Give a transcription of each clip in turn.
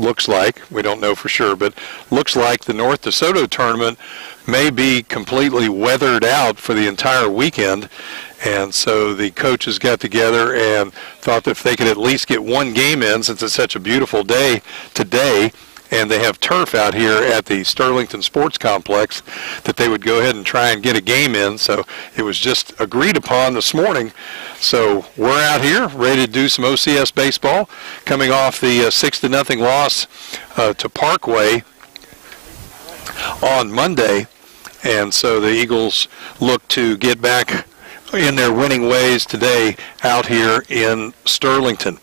looks like, we don't know for sure, but looks like the North DeSoto tournament may be completely weathered out for the entire weekend. And so the coaches got together and thought that if they could at least get one game in, since it's such a beautiful day today, and they have turf out here at the Sterlington Sports Complex, that they would go ahead and try and get a game in. So it was just agreed upon this morning. So we're out here ready to do some OCS baseball, coming off the 6-0 loss to Parkway on Monday. And so the Eagles look to get back in their winning ways today out here in Sterlington.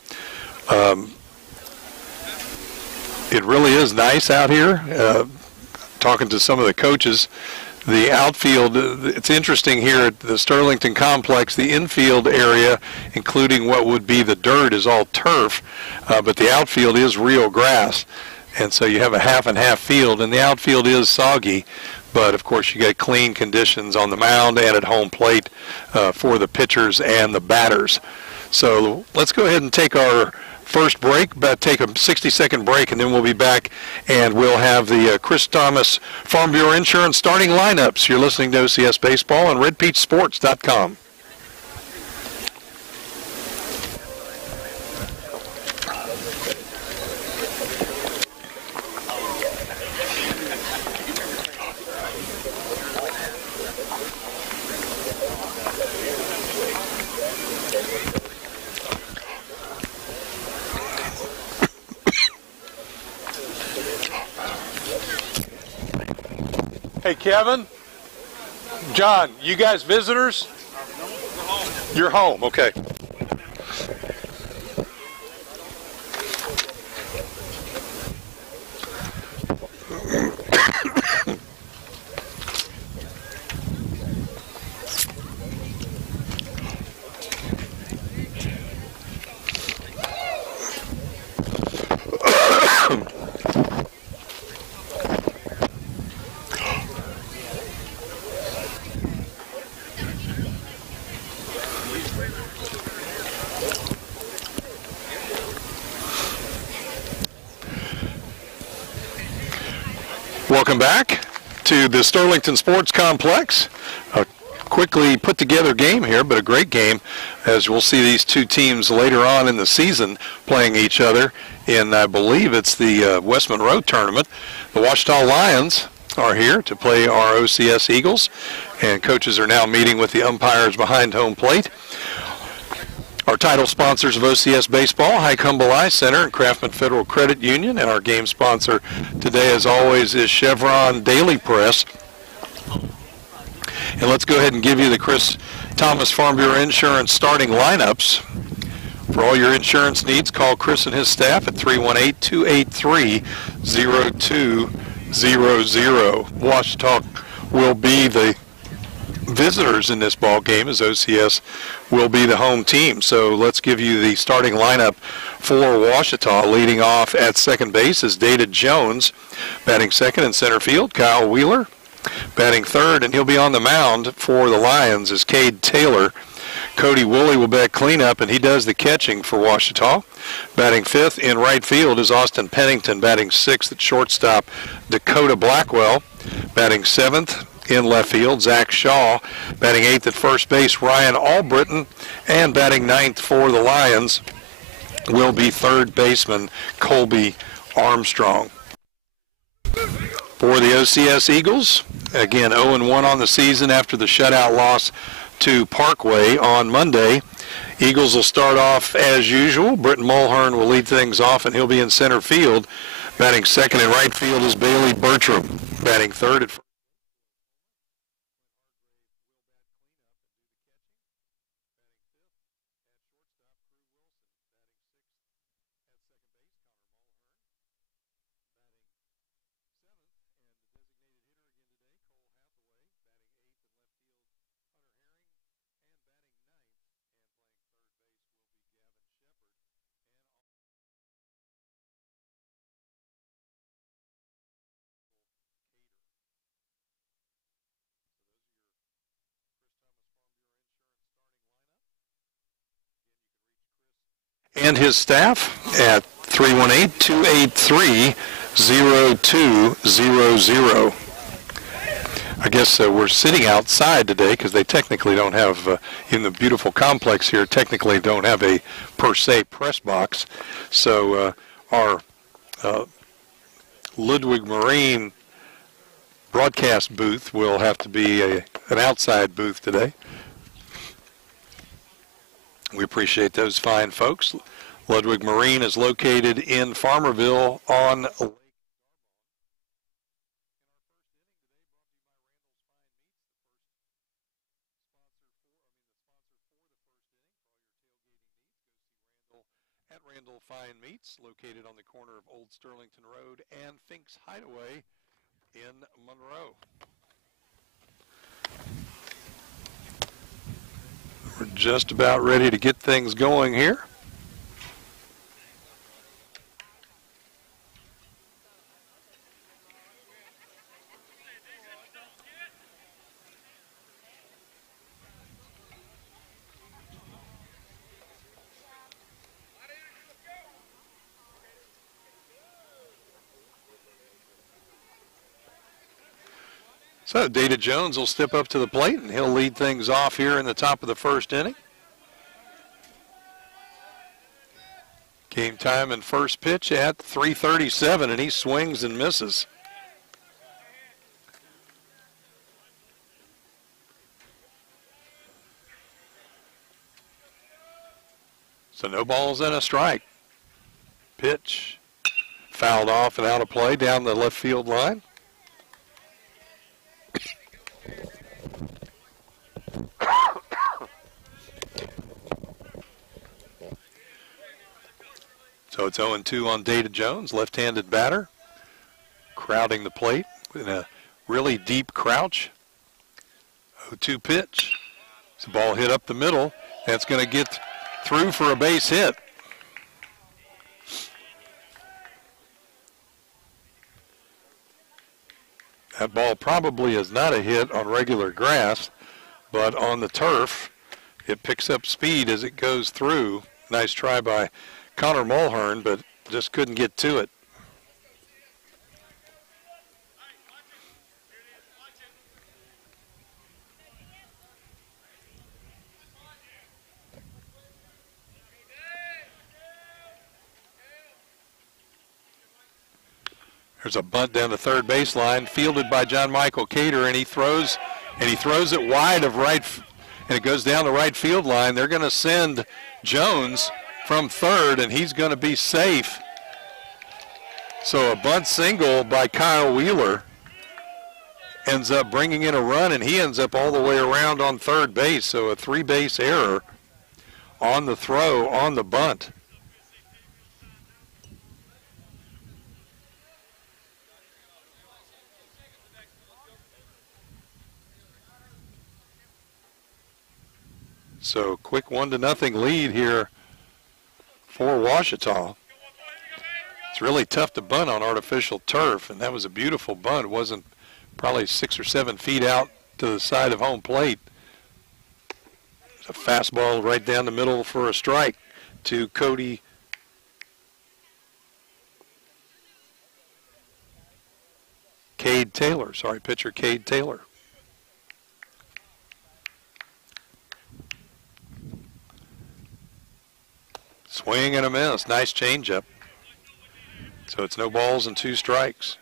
It really is nice out here. Talking to some of the coaches, the outfield, it's interesting here at the Sterlington complex, the infield area, including what would be the dirt, is all turf, but the outfield is real grass. And so you have a half and half field, and the outfield is soggy. But, of course, you get clean conditions on the mound and at home plate for the pitchers and the batters. So let's go ahead and take our first break, but take a 60-second break, and then we'll be back, and we'll have the Chris Thomas Farm Bureau Insurance starting lineups. You're listening to OCS Baseball on RedPeachSports.com. Hey, Kevin, John, you guys visitors? You're home, okay. Welcome back to the Sterlington Sports Complex. A quickly put together game here, but a great game, as we'll see these two teams later on in the season playing each other in, I believe it's the West Monroe tournament. The Ouachita Lions are here to play our OCS Eagles, and coaches are now meeting with the umpires behind home plate. Our title sponsors of OCS Baseball, Hike Humble Eye Center and Craftman Federal Credit Union, and our game sponsor today, as always, is Chevron Daily Press. And let's go ahead and give you the Chris Thomas Farm Bureau Insurance starting lineups. For all your insurance needs, call Chris and his staff at 318-283-0200. Ouachita will be the visitors in this ball game, as OCS will be the home team. So let's give you the starting lineup for Ouachita. Leading off at second base is Data Jones. Batting second in center field, Kyle Wheeler. Batting third, and he'll be on the mound for the Lions, is Cade Taylor. Cody Woolley will bat cleanup, and he does the catching for Ouachita. Batting fifth in right field is Austin Pennington. Batting sixth at shortstop, Dakota Blackwell. Batting seventh in left field, Zach Shaw. Batting eighth at first base, Ryan Albritton. And batting ninth for the Lions will be third baseman Colby Armstrong. For the OCS Eagles, again 0-1 on the season after the shutout loss to Parkway on Monday. Eagles will start off as usual. Britton Mulhern will lead things off, and he'll be in center field. Batting second in right field is Bailey Bertram. Batting third at first. And his staff at 318-283-0200. I guess we're sitting outside today because they technically don't have, in the beautiful complex here, technically don't have a per se press box. So our Ludwig Marine broadcast booth will have to be an outside booth today. We appreciate those fine folks. Ludwig Marine is located in Farmerville on at Randall Fine Meats, located on the corner of Old Sterlington Road and Fink's Hideaway in Monroe. We're just about ready to get things going here. So Data Jones will step up to the plate, and he'll lead things off here in the top of the first inning. Game time and first pitch at 3:37, and he swings and misses. So no balls and a strike. Pitch fouled off and out of play down the left field line. So it's 0-2 on Data Jones, left-handed batter, crowding the plate in a really deep crouch. 0-2 pitch. It's a ball hit up the middle. That's going to get through for a base hit. That ball probably is not a hit on regular grass, but on the turf, it picks up speed as it goes through. Nice try by Connor Mulhern, but just couldn't get to it. There's a bunt down the third baseline, fielded by John Michael Cater, and he throws it wide of right, and it goes down the right field line. They're going to send Jones from third, and he's going to be safe. So a bunt single by Kyle Wheeler ends up bringing in a run, and he ends up all the way around on third base. So a three-base error on the throw, on the bunt. So quick 1-0 lead here for Ouachita. It's really tough to bunt on artificial turf, and that was a beautiful bunt. It wasn't probably 6 or 7 feet out to the side of home plate. It's a fastball right down the middle for a strike to Cody Cade Taylor. Sorry, pitcher Cade Taylor. Swing and a miss. Nice changeup. So it's no balls and 2 strikes.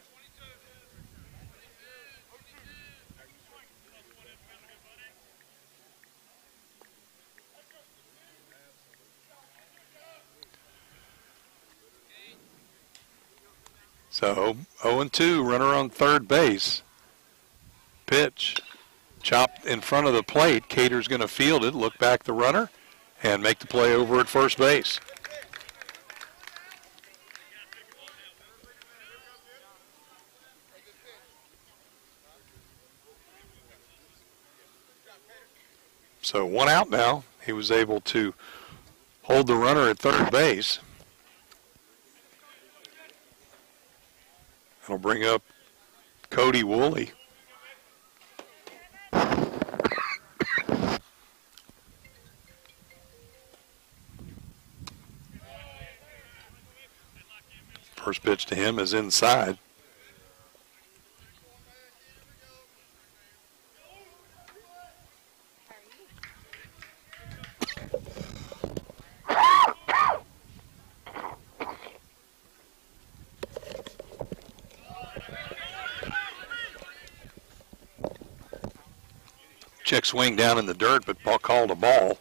So 0-2, runner on third base. Pitch chopped in front of the plate. Cater's going to field it, look back the runner, and make the play over at first base. So 1 out now. He was able to hold the runner at third base. That'll bring up Cody Woolley. First pitch to him is inside. Check swing down in the dirt, but Paul called a ball.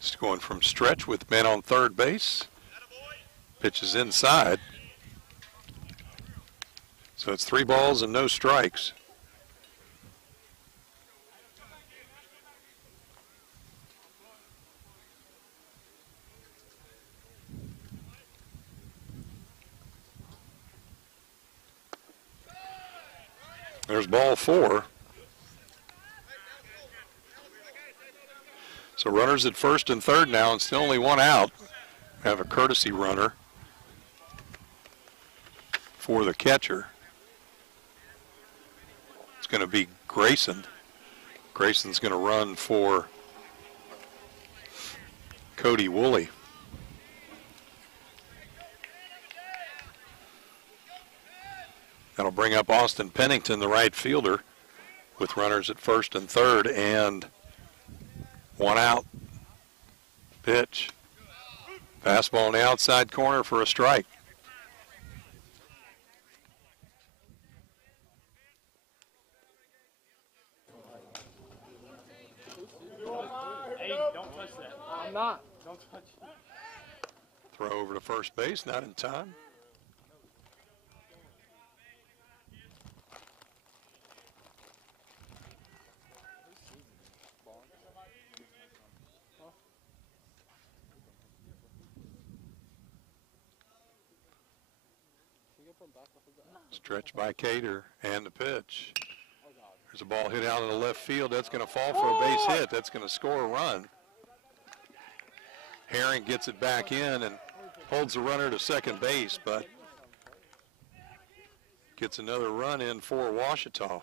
It's going from stretch with men on third base. Pitch is inside. So it's 3 balls and no strikes. There's ball 4. So runners at first and third now, and still only 1 out. Have a courtesy runner for the catcher. It's going to be Grayson. Grayson's going to run for Cody Woolley. That'll bring up Austin Pennington, the right fielder, with runners at first and third, and 1 out. Pitch. Fastball in the outside corner for a strike. Hey, don't touch that. I'm not. Don't touch it. Throw over to first base, not in time. Stretch by Cater, and the pitch. There's a ball hit out in the left field. That's going to fall for a base hit. That's going to score a run. Herring gets it back in and holds the runner to second base, but gets another run in for Ouachita.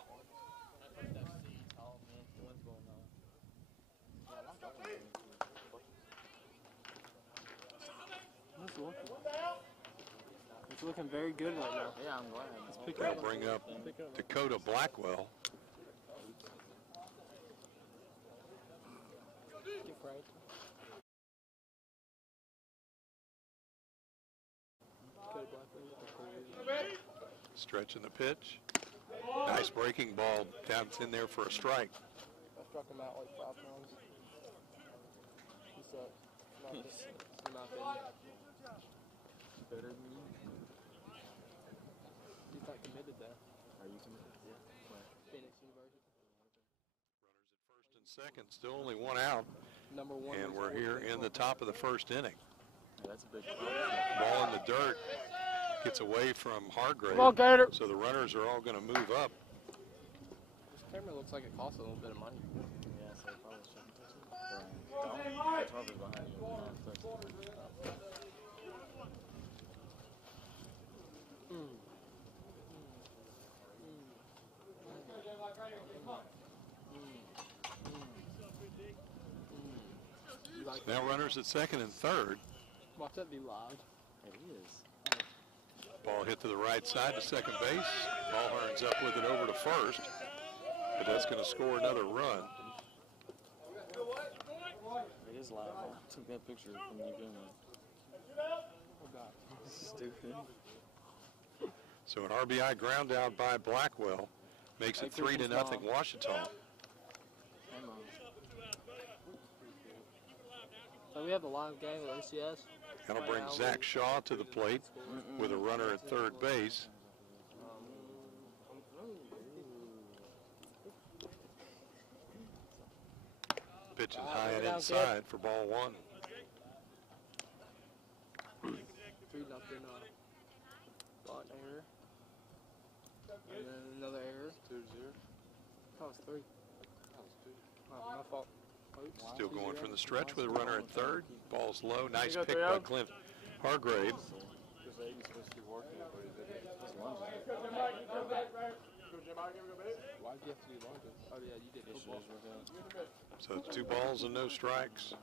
It's looking very good right now. Yeah, I'm glad. They'll bring up Dakota Blackwell. Stretching the pitch. Nice breaking ball. Down in there for a strike. I struck him out like 5 times. He sucks. Not better than you. He's not committed though. Are you committed? Yeah. Phoenix University. Runners at first and second. Still only 1 out. Number 1. And we're here in the top of the first inning. Yeah, that's a big Ball in the dirt. Gets away from Hargrave. Come on, Gator. So the runners are all going to move up. This camera looks like it costs a little bit of money. Yeah, so I probably shouldn't touch it. That's probably behind you. Now runners at second and third. Watch that be loud. It is. Ball hit to the right side to second base. Ballhorn's up with it over to first. But that's going to score another run. It is loud. I took that picture from you doing that. Oh, God. Stupid. So an RBI ground out by Blackwell makes it 3-0 Ouachita. So we have a live game with OCS. That'll bring Zach Shaw to the plate with a runner at third base. Pitch is high and inside for ball 1. 3-0. Thought error. And then another error. 2-0. That was 3. That was 2. Oh, my fault. Still going from the stretch with a runner at third. Ball's low. Nice pick by Clint Hargrave. say he's supposed to be working it, but he didn't. His lunges. Why do you have to do lunges? Oh yeah, you did football. So 2 balls and no strikes.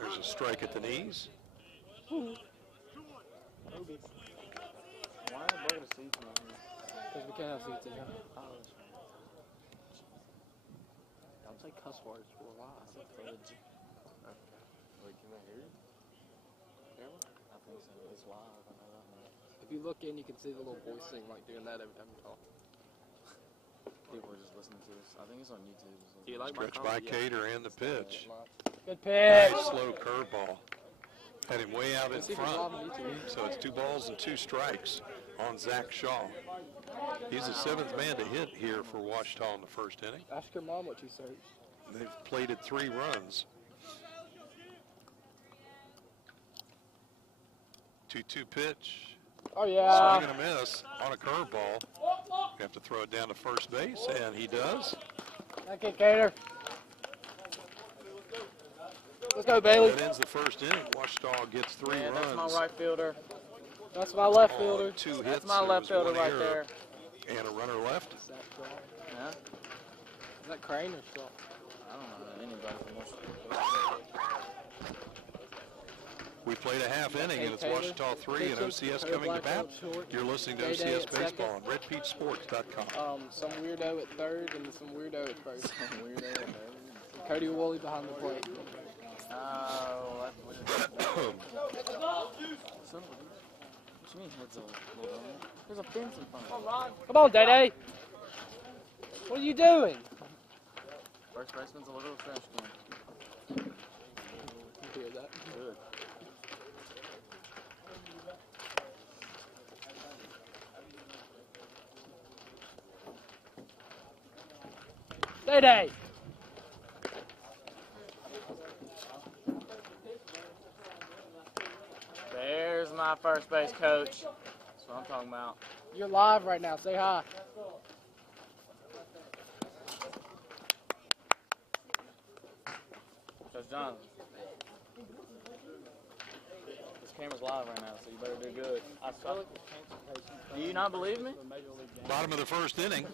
There's a strike at the knees. Why are they bringing the seats in here? Because we can't have seats in here. Oh, that's right. Don't say cuss words for a while. I said fudge. Okay. Wait, can I hear you? Camera? I think so. It's live. I know that much. If you look in, you can see the little voice thing, like doing that every time you talk. People are just listening to us. I think it's on YouTube. Do you like Stretch by Cater and the pitch. Good pitch. Nice slow curveball. Had him way out in front. So it's 2 balls and 2 strikes on Zach Shaw. He's the 7th man to hit here for Ouachita in the first inning. Ask your mom what she said. They've plated 3 runs. 2-2 pitch. Oh, yeah. Swing and a miss on a curveball. You have to throw it down to first base, and he does. Thank you, Cater. Let's go, Bailey. That ends the first inning. Ouachita gets 3 runs. That's my right fielder. That's my left fielder. 2 hits. That's my left fielder right there. And a runner left. Is that Shaw? Yeah. Is that Crane or Shaw? I don't know. Anybody from Washington. We played a half inning, and it's Ouachita 3 and OCS coming to bat. You're listening to OCS Baseball on RedPeachSports.com. Some weirdo at third and some weirdo at first. Some weirdo at third. Cody Woolley behind the plate. Oh, that's weird. What you mean heads up? There's a fence in front of you. Come on, Day-Day. What are you doing? First baseman's a little trash can. You hear that? Good. Day-Day. There's my first base coach. That's what I'm talking about. You're live right now. Say hi. Coach John. This camera's live right now, so you better do good. Do you not believe me? Bottom of the first inning.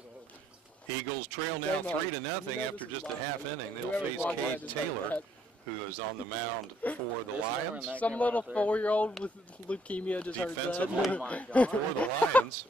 Eagles trail now 3-0 after just a half inning. They'll face Cade Taylor, who is on the mound for the Lions. Some little 4-year-old with leukemia just heard that. Defensively for the Lions.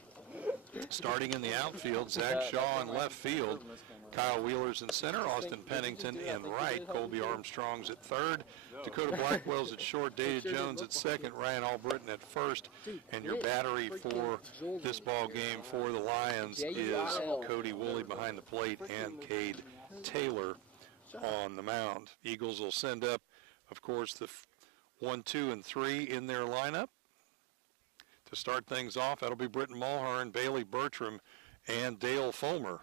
Starting in the outfield, Zach Shaw in left field. Kyle Wheeler's in center, Austin Pennington in right, Colby Armstrong's at third, Dakota Blackwell's at short, Data Jones at second, Ryan Albritton at first, and your battery for this ball game for the Lions is Cody Woolley behind the plate and Cade Taylor on the mound. Eagles will send up, of course, the 1, 2, and 3 in their lineup. To start things off, that'll be Britton Mulhern, Bailey Bertram, and Dale Fulmer.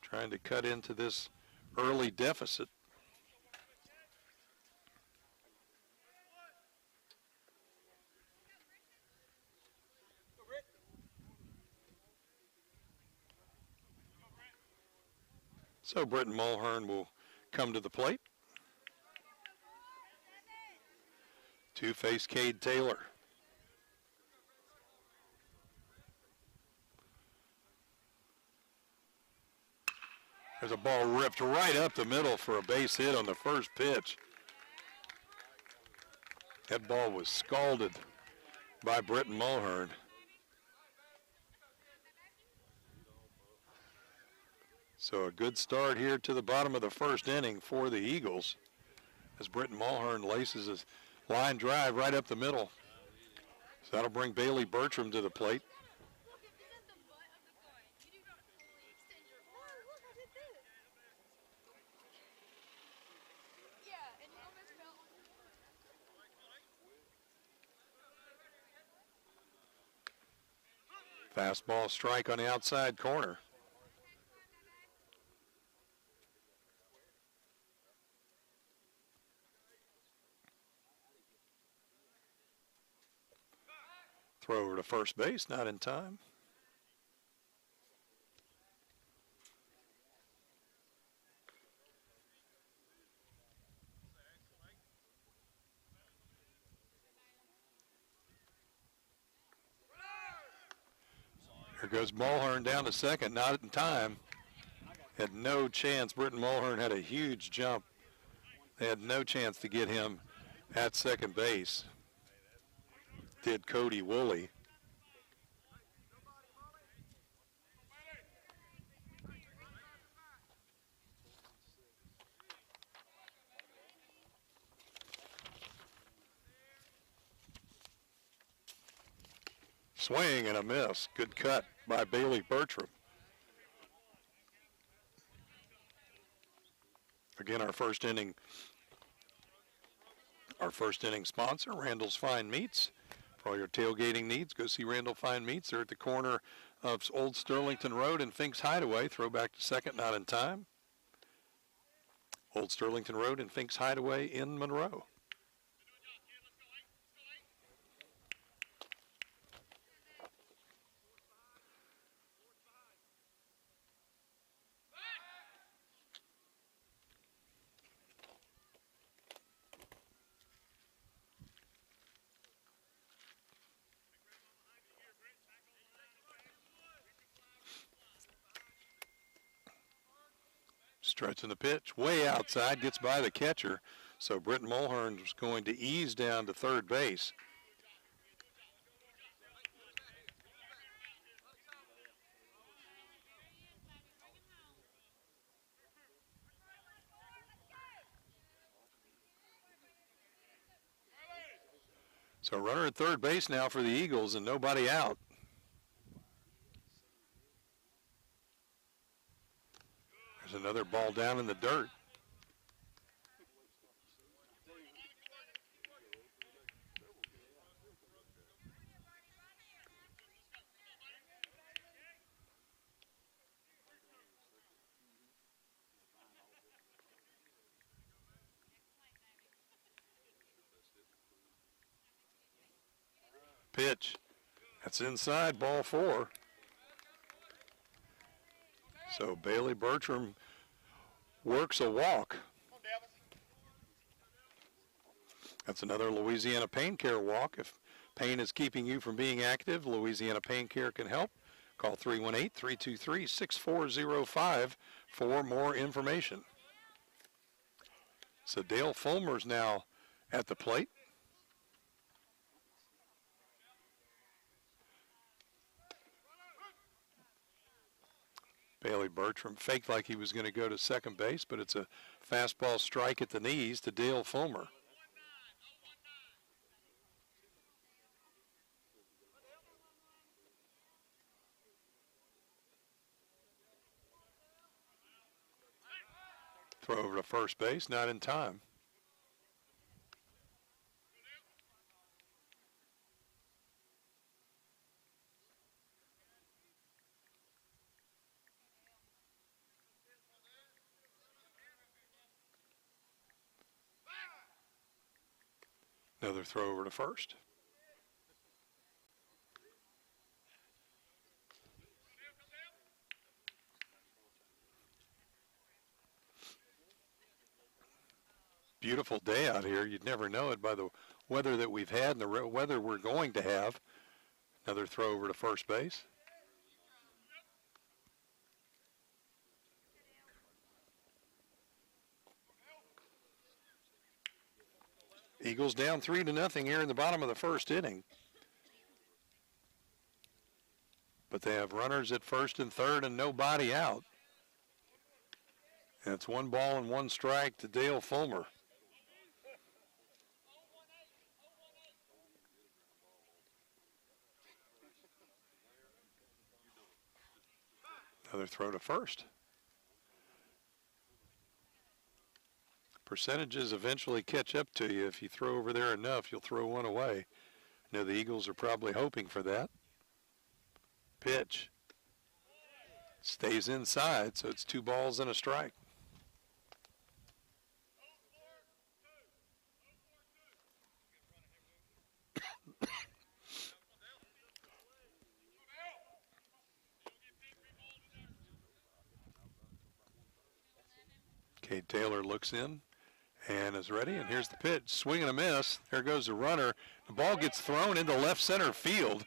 Trying to cut into this early deficit. So Britton Mulhern will come to the plate to face Cade Taylor. There's a ball ripped right up the middle for a base hit on the first pitch. That ball was scalded by Britton Mulhern. So a good start here to the bottom of the first inning for the Eagles as Britton Mulhern laces his line drive right up the middle. So that'll bring Bailey Bertram to the plate. Fastball strike on the outside corner. Throw over to first base, not in time. There goes Mulhern down to second, not in time. Had no chance. Britton Mulhern had a huge jump. They had no chance to get him at second base. Did Cody Woolley. Swing and a miss. Good cut by Bailey Bertram. Again, our first inning sponsor, Randall's Fine Meats. For all your tailgating needs, go see Randall Fine Meats. They're at the corner of Old Sterlington Road and Fink's Hideaway. Throw back to second, not in time. Old Sterlington Road and Fink's Hideaway in Monroe. Stretching the pitch, way outside, gets by the catcher. So Britton Mulhern was going to ease down to third base. So runner at third base now for the Eagles and nobody out. There's another ball down in the dirt. Pitch. That's inside, ball 4. So Bailey Bertram works a walk. That's another Louisiana Pain Care walk. If pain is keeping you from being active, Louisiana Pain Care can help. Call 318-323-6405 for more information. So Dale Fulmer's now at the plate. Bailey Bertram faked like he was going to go to second base, but it's a fastball strike at the knees to Dale Fulmer. Throw over to first base, not in time. Another throw over to first. Beautiful day out here. You'd never know it by the weather that we've had and the weather we're going to have. Another throw over to first base. Eagles down 3-0 here in the bottom of the first inning. But they have runners at first and third and nobody out. And it's 1 ball and 1 strike to Dale Fulmer. Another throw to first. Percentages eventually catch up to you. If you throw over there enough, you'll throw one away. I know the Eagles are probably hoping for that. Pitch. Stays inside, so it's 2 balls and a strike. Cade Taylor looks in and is ready, and here's the pitch. Swing and a miss. There goes the runner. The ball gets thrown into left center field.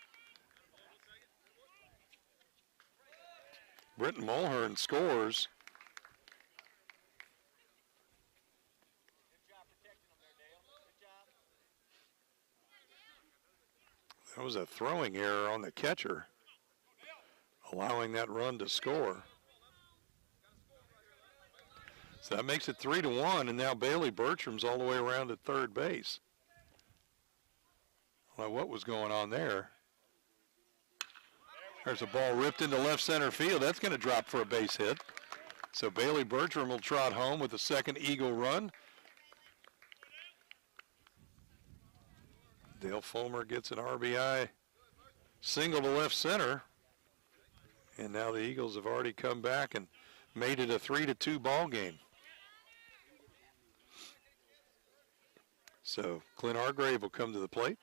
Britton Mulhern scores. That was a throwing error on the catcher, allowing that run to score. So that makes it 3-1, and now Bailey Bertram's all the way around at third base. I don't know what was going on there. There's a ball ripped into left center field. That's going to drop for a base hit. So Bailey Bertram will trot home with a second Eagle run. Dale Fulmer gets an RBI single to left center. And now the Eagles have already come back and made it a 3-2 ball game. So Clint Hargrave will come to the plate.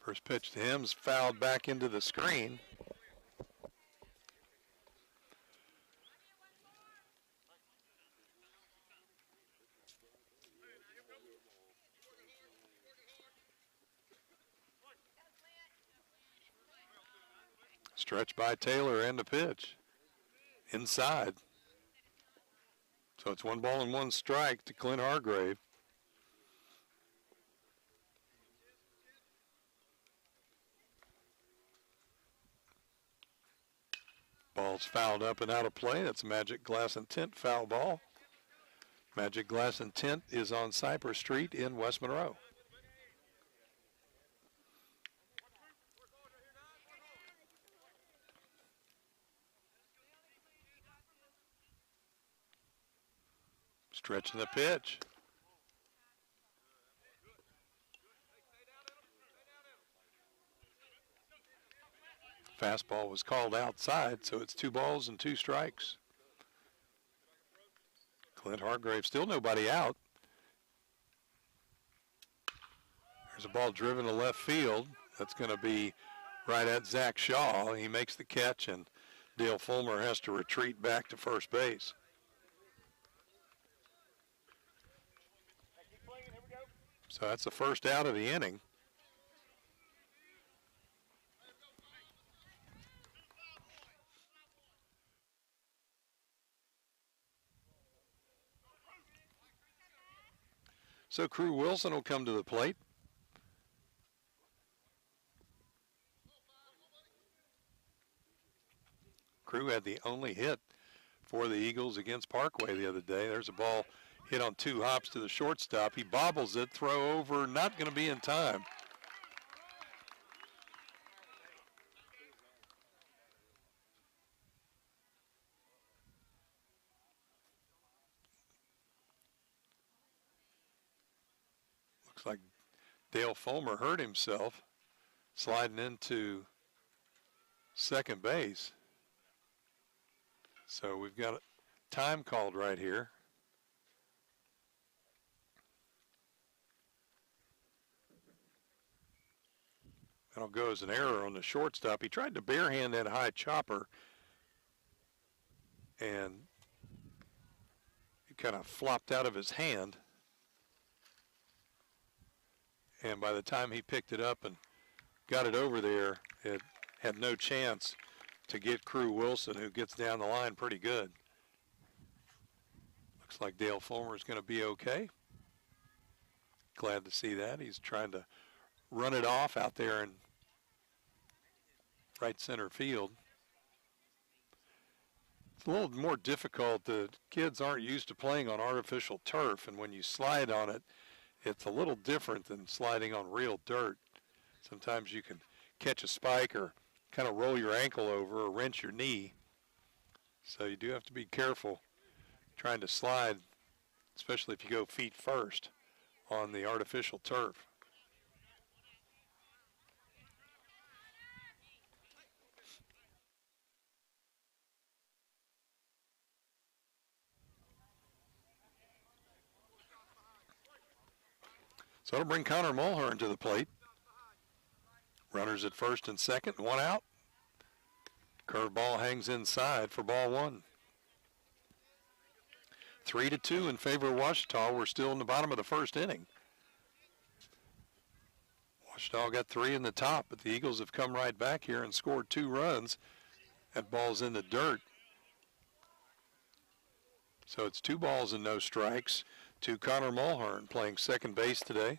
First pitch to him is fouled back into the screen. Stretch by Taylor and the pitch. Inside. So it's 1-1 strike to Clint Hargrave. Ball's fouled up and out of play. That's Magic Glass and Tint foul ball. Magic Glass and Tint is on Cypress Street in West Monroe. Stretching the pitch. Fastball was called outside, so it's 2 balls and 2 strikes. Clint Hargrave, still nobody out. There's a ball driven to left field. That's going to be right at Zach Shaw. He makes the catch, and Dale Fulmer has to retreat back to first base. So that's the first out of the inning. So Crew Wilson will come to the plate. Crew had the only hit for the Eagles against Parkway the other day. There's a ball hit on 2 hops to the shortstop. He bobbles it, throw over, not going to be in time. Looks like Dale Fulmer hurt himself sliding into second base. So we've got time called right here. That'll go as an error on the shortstop. He tried to barehand that high chopper, and it kind of flopped out of his hand. And by the time he picked it up and got it over there, it had no chance to get Crew Wilson, who gets down the line pretty good. Looks like Dale Fulmer is going to be okay. Glad to see that. He's trying to run it off out there in right center field. It's a little more difficult. The kids aren't used to playing on artificial turf, and when you slide on it, it's a little different than sliding on real dirt. Sometimes you can catch a spike or kind of roll your ankle over or wrench your knee. So you do have to be careful trying to slide, especially if you go feet first on the artificial turf. So it'll bring Connor Mulhern to the plate. Runners at first and second, 1 out. Curveball hangs inside for ball 1. 3-2 in favor of Ouachita. We're still in the bottom of the first inning. Ouachita got 3 in the top, but the Eagles have come right back here and scored 2 runs That ball's in the dirt. So it's 2 balls and no strikes to Connor Mulhern, playing second base today.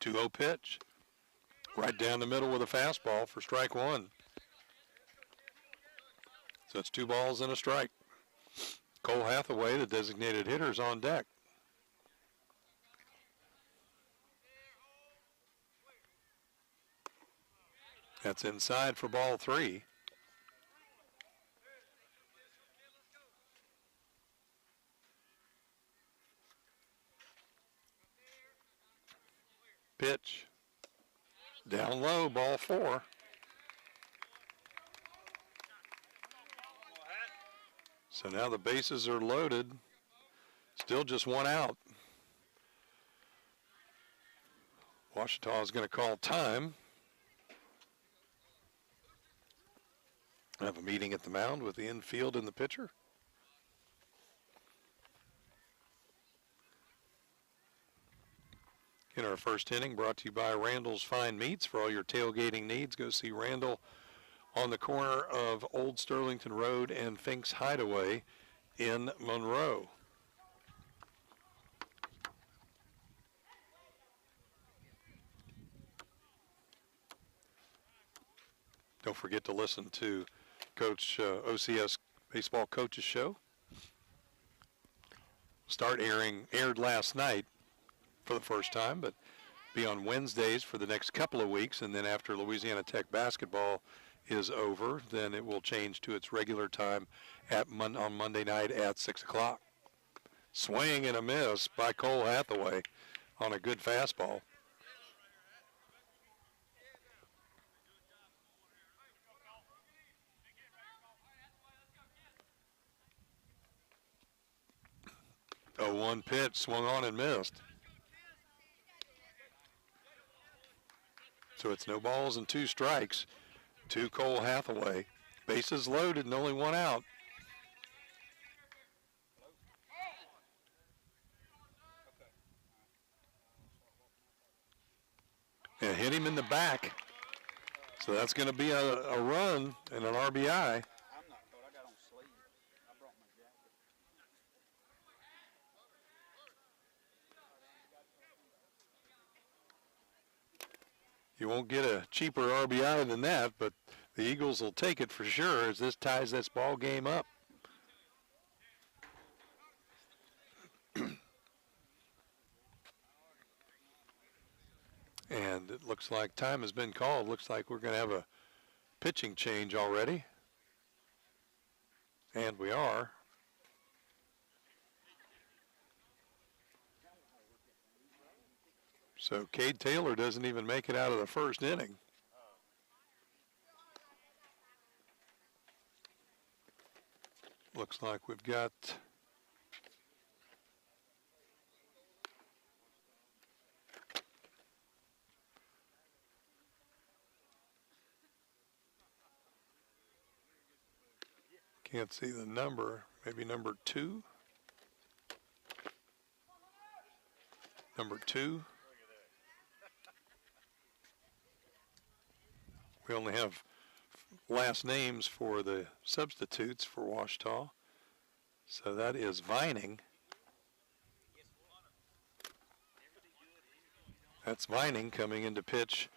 2-0 pitch. Right down the middle with a fastball for strike 1. So it's 2 balls and a strike. Cole Hathaway, the designated hitter, is on deck. That's inside for ball 3. Pitch. Down low, ball 4. So now the bases are loaded. Still just 1 out. Ouachita is going to call time. Have a meeting at the mound with the infield and the pitcher. In our first inning, brought to you by Randall's Fine Meats. For all your tailgating needs, go see Randall on the corner of Old Sterlington Road and Fink's Hideaway in Monroe. Don't forget to listen to Coach OCS Baseball Coaches Show. Aired last night for the first time, but be on Wednesdays for the next couple of weeks, and then after Louisiana Tech basketball is over, then it will change to its regular time on Monday night at 6 o'clock. Swing and a miss by Cole Hathaway on a good fastball. A 1 pitch, swung on and missed. So it's no balls and 2 strikes to Cole Hathaway. Bases loaded and only 1 out. And hit him in the back. So that's going to be a run and an RBI. I'm not cold. I got on sleeves. I brought my jacket. You won't get a cheaper RBI than that, but the Eagles will take it for sure as this ties this ball game up. And it looks like time has been called. Looks like we're going to have a pitching change already. And we are. So Cade Taylor doesn't even make it out of the first inning. Looks like we've got can't see the number, maybe number 2. Number 2. We only have last names for the substitutes for Ouachita. So that is Vining. That's Vining coming into pitch.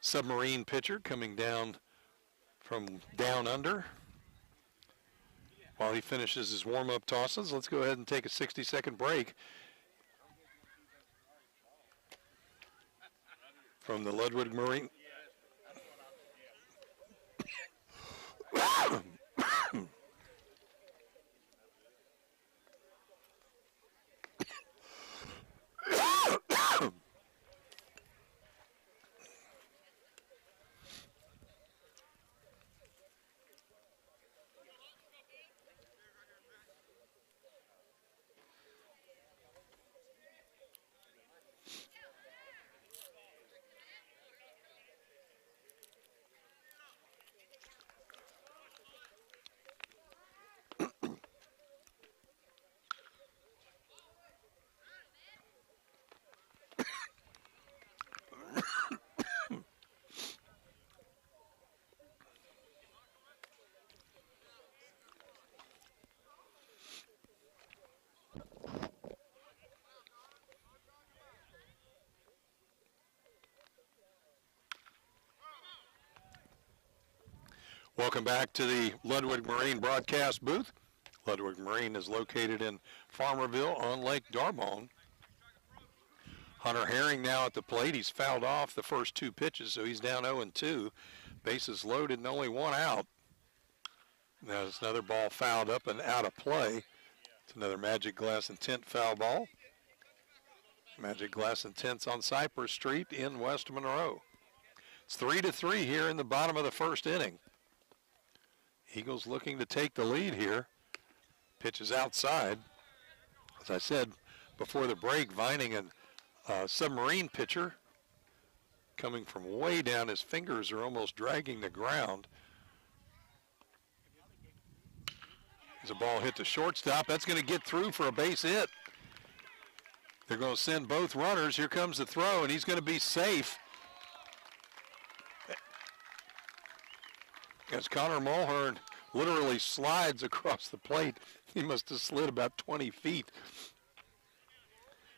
Submarine pitcher coming down from down under. While he finishes his warm-up tosses, let's go ahead and take a 60-second break from the Ludwig Marine. Welcome back to the Ludwig Marine broadcast booth. Ludwig Marine is located in Farmerville on Lake D'Arbonne. Hunter Herring now at the plate. He's fouled off the first two pitches, so he's down 0-2. Bases loaded and only one out. Now there's another ball fouled up and out of play. It's another Magic Glass and Tint foul ball. Magic Glass and Tints on Cypress Street in West Monroe. It's 3-3 here in the bottom of the first inning. Eagles looking to take the lead here. Pitch is outside. As I said before the break, Vining, a submarine pitcher, coming from way down. His fingers are almost dragging the ground. There's a ball hit to shortstop. That's going to get through for a base hit. They're going to send both runners. Here comes the throw, and he's going to be safe. As Connor Mulhern literally slides across the plate. He must have slid about 20 feet.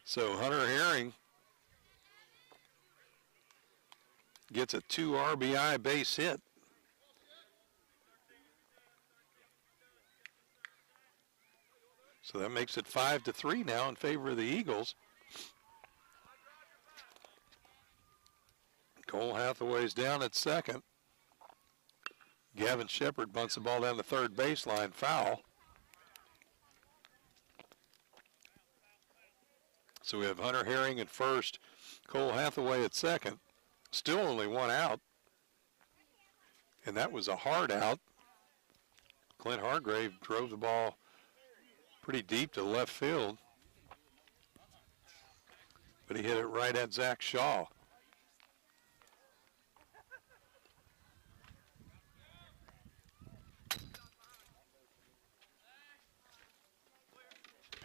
So Hunter Herring gets a 2 RBI base hit. So that makes it 5-3 now in favor of the Eagles. Cole Hathaway's down at second. Gavin Shepard bunts the ball down the third baseline, foul. So we have Hunter Herring at first, Cole Hathaway at second. Still only one out. And that was a hard out. Clint Hargrave drove the ball pretty deep to left field. But he hit it right at Zach Shaw.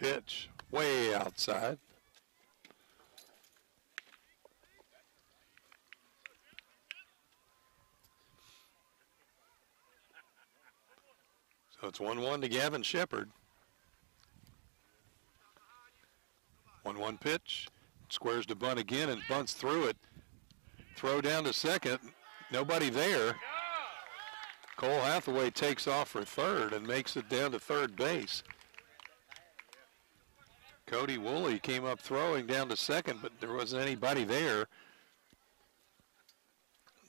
Pitch way outside. So it's 1-1 to Gavin Shepard. 1-1 pitch. Squares to bunt again and bunts through it. Throw down to second. Nobody there. Cole Hathaway takes off for third and makes it down to third base. Cody Woolley came up throwing down to second, but there wasn't anybody there.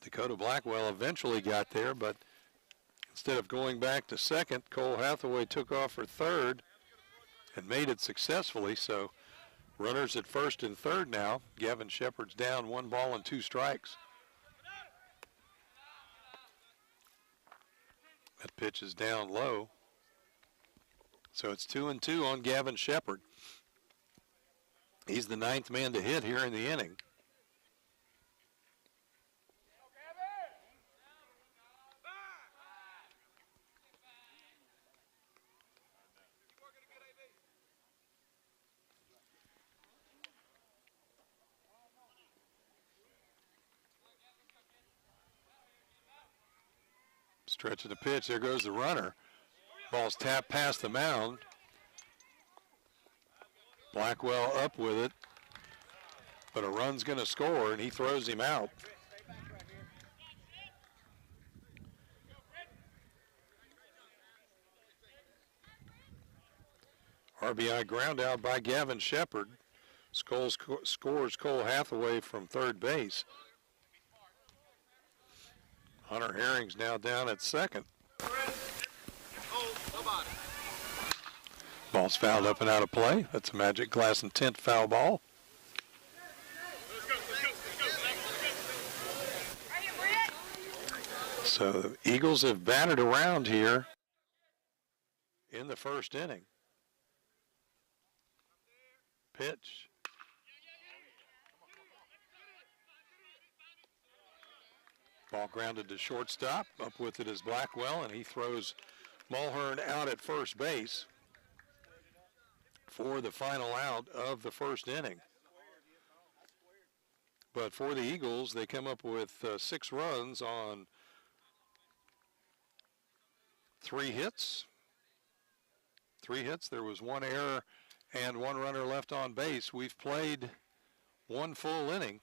Dakota Blackwell eventually got there, but instead of going back to second, Cole Hathaway took off for third and made it successfully. So runners at first and third now. Gavin Shepard's down 1 ball and 2 strikes. That pitch is down low. So it's 2-2 on Gavin Shepard. He's the 9th man to hit here in the inning. Stretch of the pitch. There goes the runner. Ball's tapped past the mound. Blackwell up with it, but a run's going to score, and he throws him out. RBI ground out by Gavin Shepard. Scores Cole Hathaway from third base. Hunter Herring's now down at second. Ball's fouled up and out of play. That's a Magic Glass and Tint foul ball. So the Eagles have batted around here in the first inning. Pitch. Ball grounded to shortstop. Up with it is Blackwell, and he throws Mulhern out at first base for the final out of the first inning. But for the Eagles, they come up with 6 runs on 3 hits. 3 hits. There was 1 error and 1 runner left on base. We've played 1 full inning,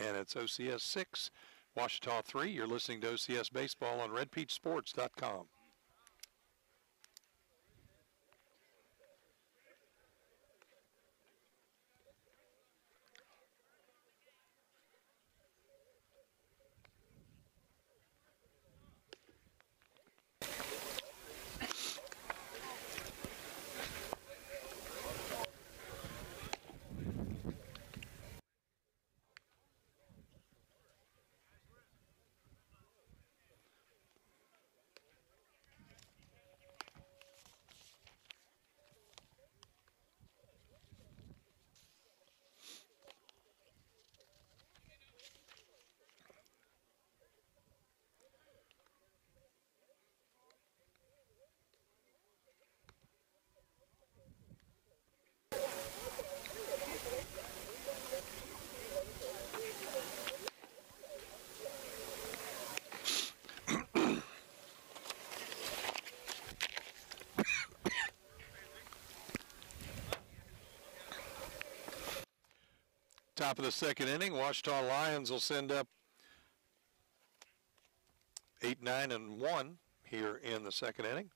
and it's OCS 6, Ouachita 3, you're listening to OCS Baseball on redpeachsports.com. Top of the second inning, Ouachita Lions will send up 8, 9, and 1 here in the second inning.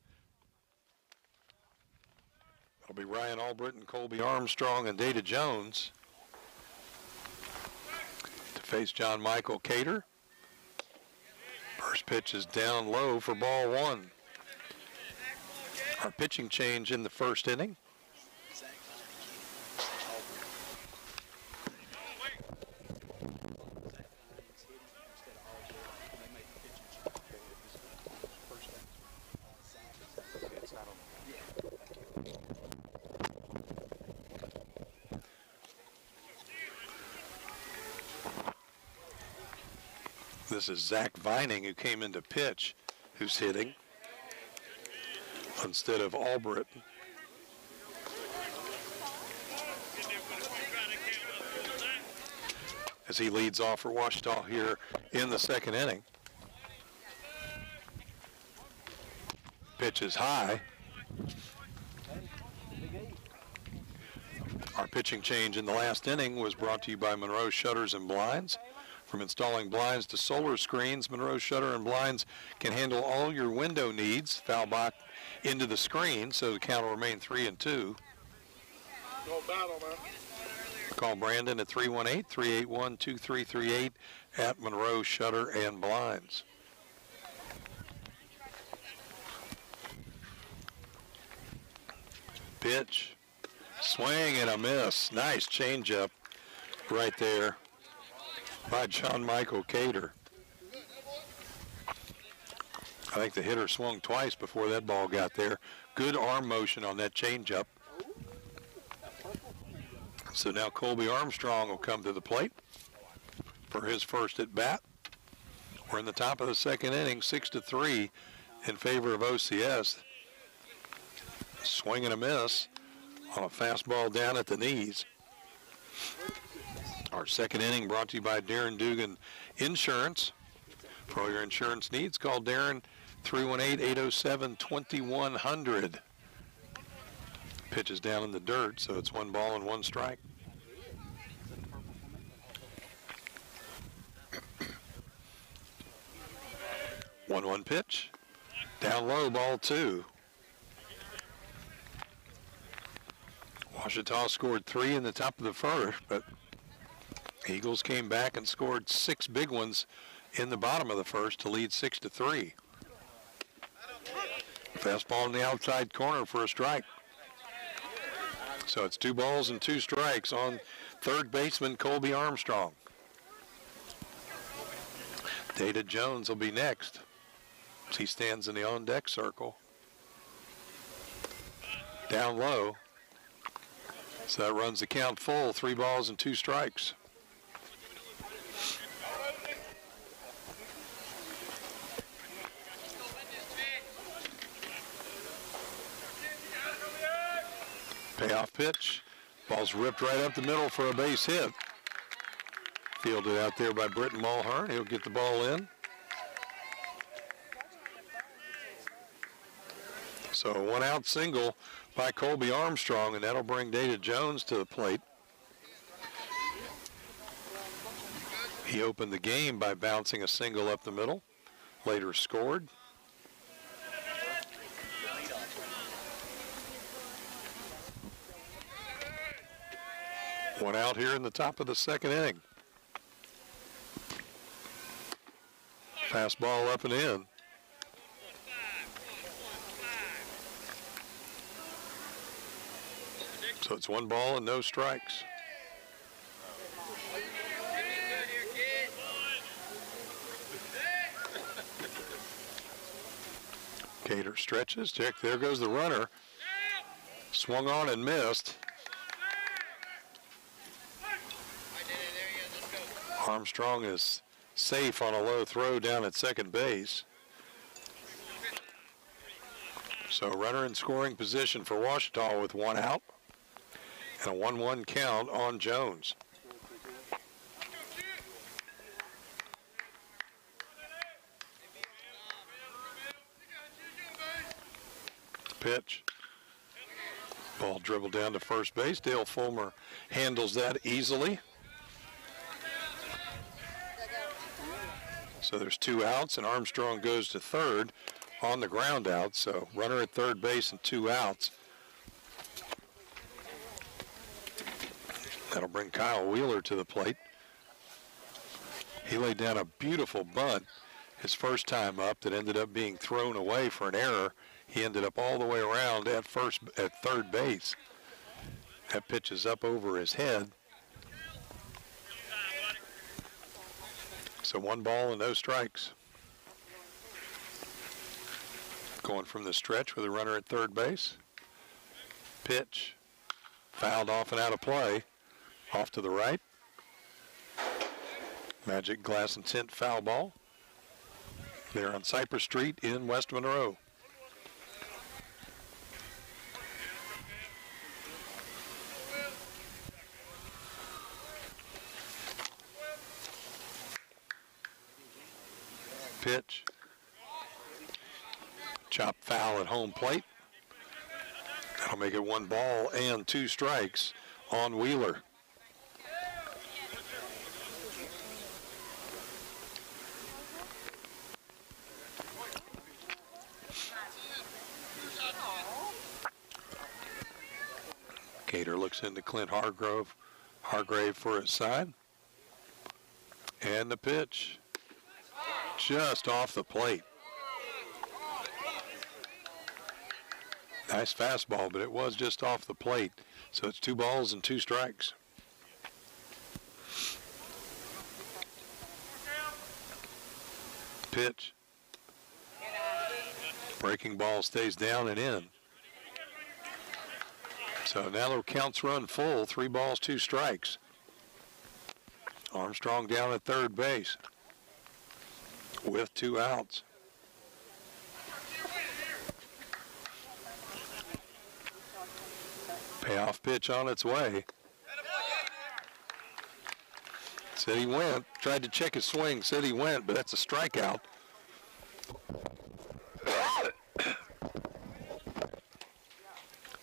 It'll be Ryan Albritton, Colby Armstrong, and Data Jones to face John Michael Cater. First pitch is down low for ball 1. Our pitching change in the first inning. This is Zach Vining, who came into pitch, who's hitting instead of Albritton. As he leads off for Ouachita here in the second inning. Pitch is high. Our pitching change in the last inning was brought to you by Monroe Shutters and Blinds. From installing blinds to solar screens, Monroe Shutter and Blinds can handle all your window needs. Foul back into the screen, so the count will remain 3-2. Go battle, man. Call Brandon at 318-381-2338 at Monroe Shutter and Blinds. Pitch, swing and a miss. Nice changeup right there by John Michael Cater. I think the hitter swung twice before that ball got there. Good arm motion on that changeup. So now Colby Armstrong will come to the plate for his first at bat. We're in the top of the second inning, 6-3 in favor of OCS. Swing and a miss on a fastball down at the knees. Our second inning brought to you by Darren Dugan Insurance. For all your insurance needs, call Darren 318-807-2100. Pitch is down in the dirt, so it's 1 ball and 1 strike. One pitch. Down low, ball 2. Ouachita scored 3 in the top of the first, but Eagles came back and scored 6 big ones in the bottom of the first to lead 6-3. Fastball in the outside corner for a strike. So it's 2 balls and 2 strikes on third baseman Colby Armstrong. Data Jones will be next. He stands in the on-deck circle. Down low. So that runs the count full, 3 balls and 2 strikes. Payoff pitch. Ball's ripped right up the middle for a base hit. Fielded out there by Britton Mulhern. He'll get the ball in. So a 1-out single by Colby Armstrong, and that'll bring Data Jones to the plate. He opened the game by bouncing a single up the middle, later scored. One out here in the top of the second inning. Fastball up and in. So it's 1 ball and no strikes. Cater stretches. Check. There goes the runner. Swung on and missed. Armstrong is safe on a low throw down at second base. So runner in scoring position for Ouachita with 1 out and a 1-1 count on Jones. Pitch. Ball dribbled down to first base. Dale Fulmer handles that easily. So there's 2 outs, and Armstrong goes to third on the ground out. So runner at third base and 2 outs. That'll bring Kyle Wheeler to the plate. He laid down a beautiful bunt his first time up that ended up being thrown away for an error. He ended up all the way around at third base. That pitch is up over his head. So 1 ball and no strikes. Going from the stretch with a runner at third base. Pitch. Fouled off and out of play. Off to the right. Magic Glass and Tint foul ball. There on Cypress Street in West Monroe. Pitch. Chop foul at home plate. That'll make it 1 ball and 2 strikes on Wheeler. Cater looks into Clint Hargrave for his side. And the pitch. Just off the plate. Nice fastball, but it was just off the plate. So it's 2 balls and 2 strikes. Pitch. Breaking ball stays down and in. So now the counts run full, 3 balls, 2 strikes. Armstrong down at third base with 2 outs. Payoff pitch on its way. Said he went. Tried to check his swing. Said he went, but that's a strikeout.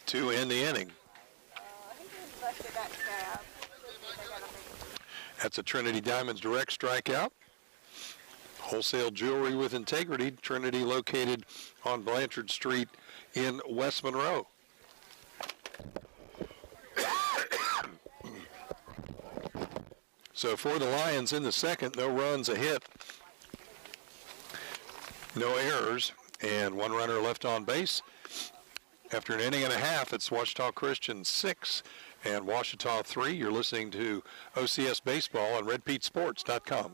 To end the inning. That's a Trinity Diamonds direct strikeout. Wholesale jewelry with integrity. Trinity located on Blanchard Street in West Monroe. So for the Lions in the second, no runs, a hit, no errors, and 1 runner left on base. After an inning and a half, it's Ouachita Christian 6 and Ouachita 3. You're listening to OCS Baseball on RedPeteSports.com.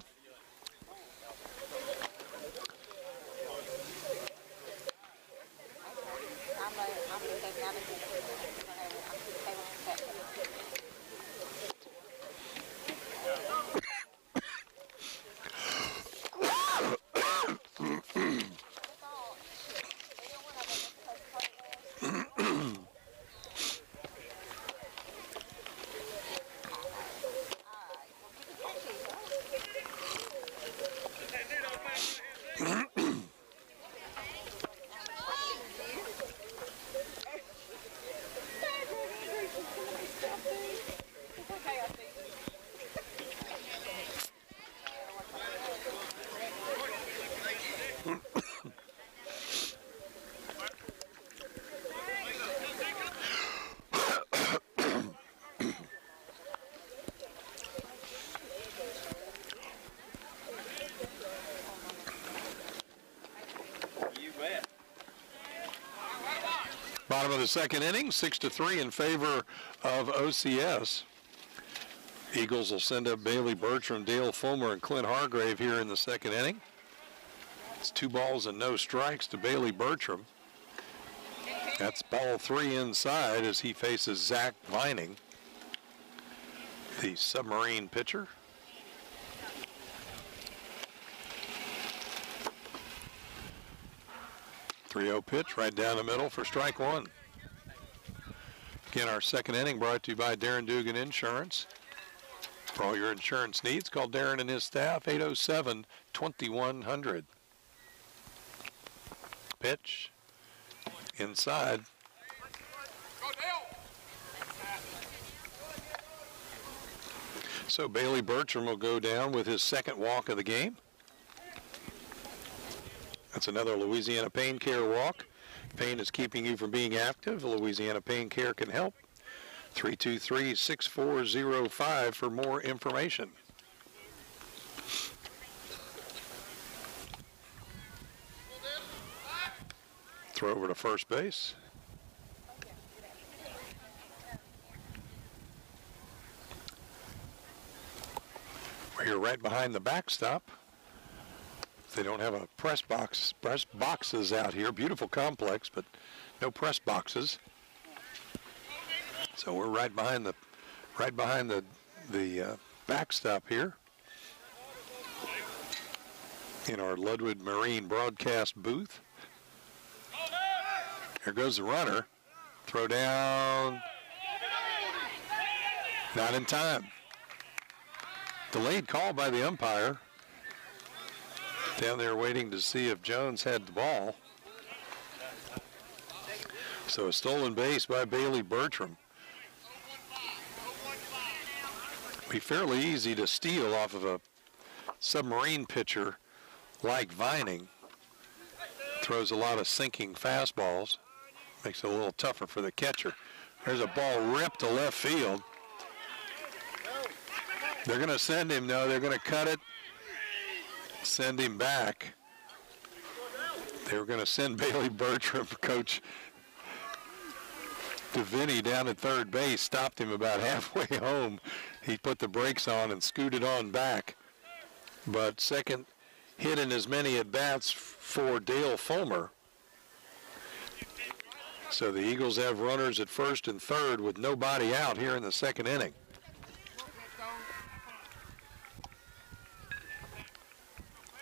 Bottom of the second inning, 6-3 in favor of OCS. Eagles will send up Bailey Bertram, Dale Fulmer, and Clint Hargrave here in the second inning. It's 2 balls and no strikes to Bailey Bertram. That's ball 3 inside as he faces Zach Vining, the Submarine pitcher. .30 pitch right down the middle for strike 1. Again, our second inning brought to you by Darren Dugan Insurance. For all your insurance needs, call Darren and his staff, 807-2100. Pitch inside. So Bailey Bertram will go down with his second walk of the game. That's another Louisiana Pain Care walk. Pain is keeping you from being active. Louisiana Pain Care can help. 323-6405 for more information. Throw over to first base. We're here right behind the backstop. They don't have a press boxes out here. Beautiful complex, but no press boxes. So we're right behind the backstop here in our Ludwig Marine broadcast booth. Here goes the runner. Throw down. Not in time. Delayed call by the umpire. Down there waiting to see if Jones had the ball. So a stolen base by Bailey Bertram. Be fairly easy to steal off of a Submarine pitcher like Vining. Throws a lot of sinking fastballs. Makes it a little tougher for the catcher. There's a ball ripped to left field. They're going to send him, no, they're going to cut it, send him back. They were going to send Bailey Bertram, Coach DeVinny down at third base, stopped him about halfway home. He put the brakes on and scooted on back. But second hit in as many at-bats for Dale Fulmer. So the Eagles have runners at first and third with nobody out here in the second inning.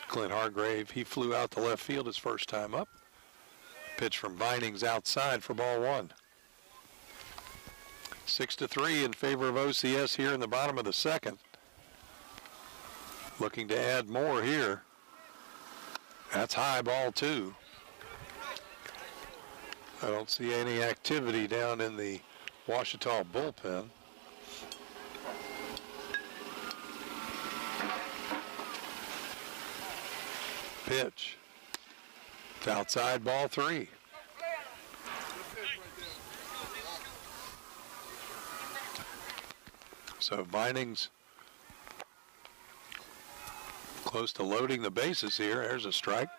Clint Hargrave, he flew out to left field his first time up. Pitch from Vining's outside for ball 1. 6-3 in favor of OCS here in the bottom of the second. Looking to add more here. That's high, ball 2. I don't see any activity down in the Ouachita bullpen. Pitch. It's outside, ball 3. So Vining's close to loading the bases here. There's a strike.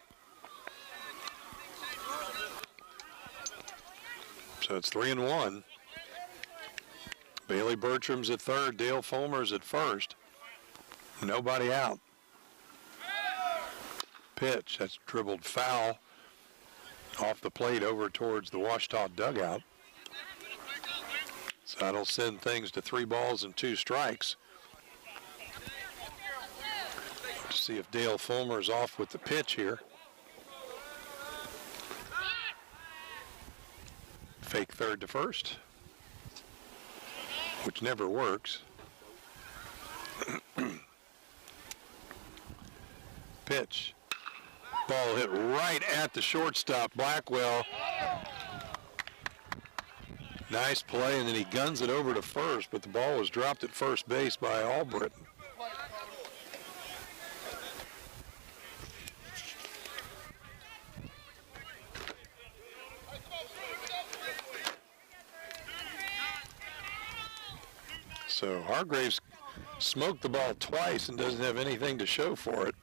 So it's 3-1. Bailey Bertram's at third. Dale Fulmer's at first. Nobody out. Pitch. That's dribbled foul off the plate over towards the Ouachita dugout. So that'll send things to 3 balls and 2 strikes. Let's see if Dale Fulmer's off with the pitch here. Fake third to first, which never works. Pitch. Ball hit right at the shortstop, Blackwell. Nice play, and then he guns it over to first, but the ball was dropped at first base by Albritton. So Hargraves smoked the ball twice and doesn't have anything to show for it.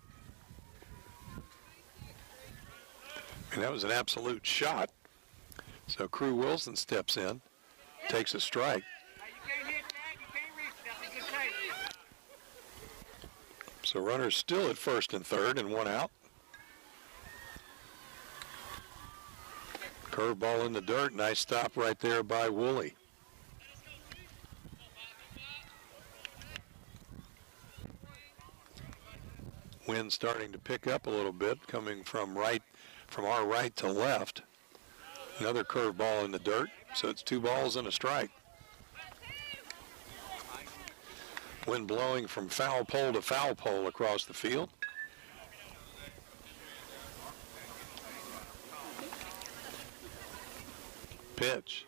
And that was an absolute shot. So Crew Wilson steps in, takes a strike. You can't hit that. You can't reach that. That's a good take. So runners still at first and third and one out. Curveball in the dirt. Nice stop right there by Woolley. Wind starting to pick up a little bit, coming from our right to left. Another curveball in the dirt, so it's 2 balls and a strike. Wind blowing from foul pole to foul pole across the field. Pitch.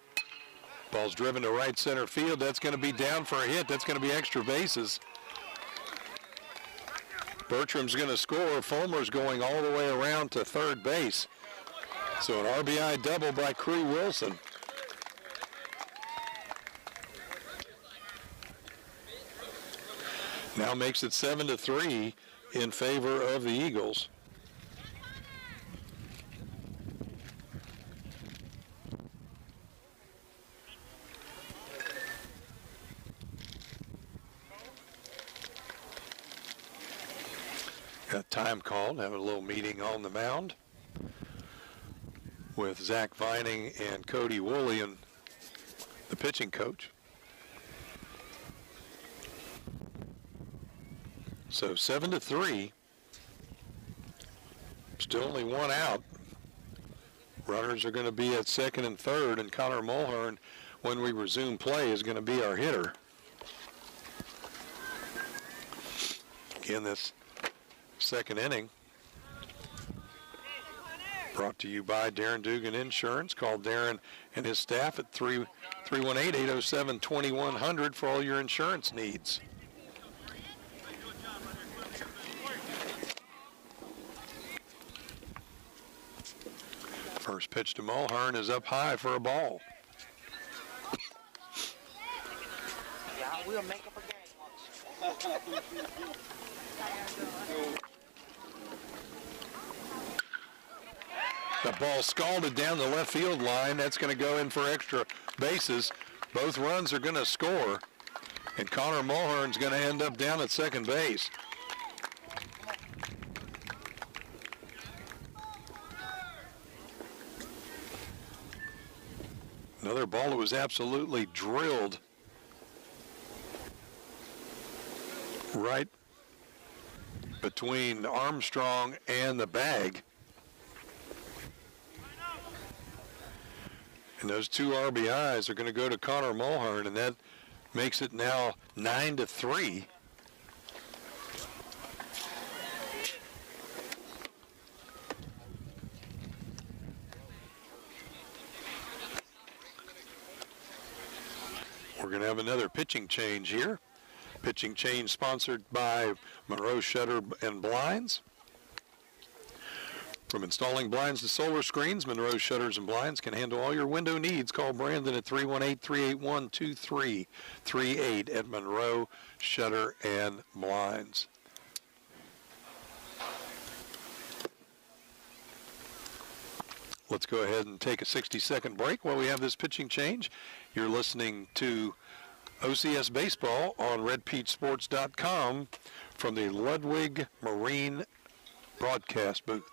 Ball's driven to right center field. That's going to be down for a hit. That's going to be extra bases. Bertram's going to score. Fulmer's going all the way around to third base. So an RBI double by Crew Wilson. Now makes it 7-3 in favor of the Eagles. Got time called, having a little meeting on the mound with Zach Vining and Cody Woolley and the pitching coach. So 7-3, still only one out. Runners are going to be at second and third, and Connor Mulhern, when we resume play, is going to be our hitter. In this second inning, brought to you by Darren Dugan Insurance. Call Darren and his staff at 318-807-2100 for all your insurance needs. First pitch to Mulhern is up high for a ball. Yeah, we'll make up a game once. The ball scalded down the left field line. That's going to go in for extra bases. Both runs are going to score, and Connor Mulhern's going to end up down at second base. Another ball that was absolutely drilled right between Armstrong and the bag. And those 2 RBIs are going to go to Connor Mulhern, and that makes it now 9-3. We're going to have another pitching change here. Pitching change sponsored by Monroe Shutter and Blinds. From installing blinds to solar screens, Monroe Shutters and Blinds can handle all your window needs. Call Brandon at 318-381-2338 at Monroe Shutter and Blinds. Let's go ahead and take a 60-second break while we have this pitching change. You're listening to OCS Baseball on RedPeachSports.com from the Ludwig Marine broadcast booth.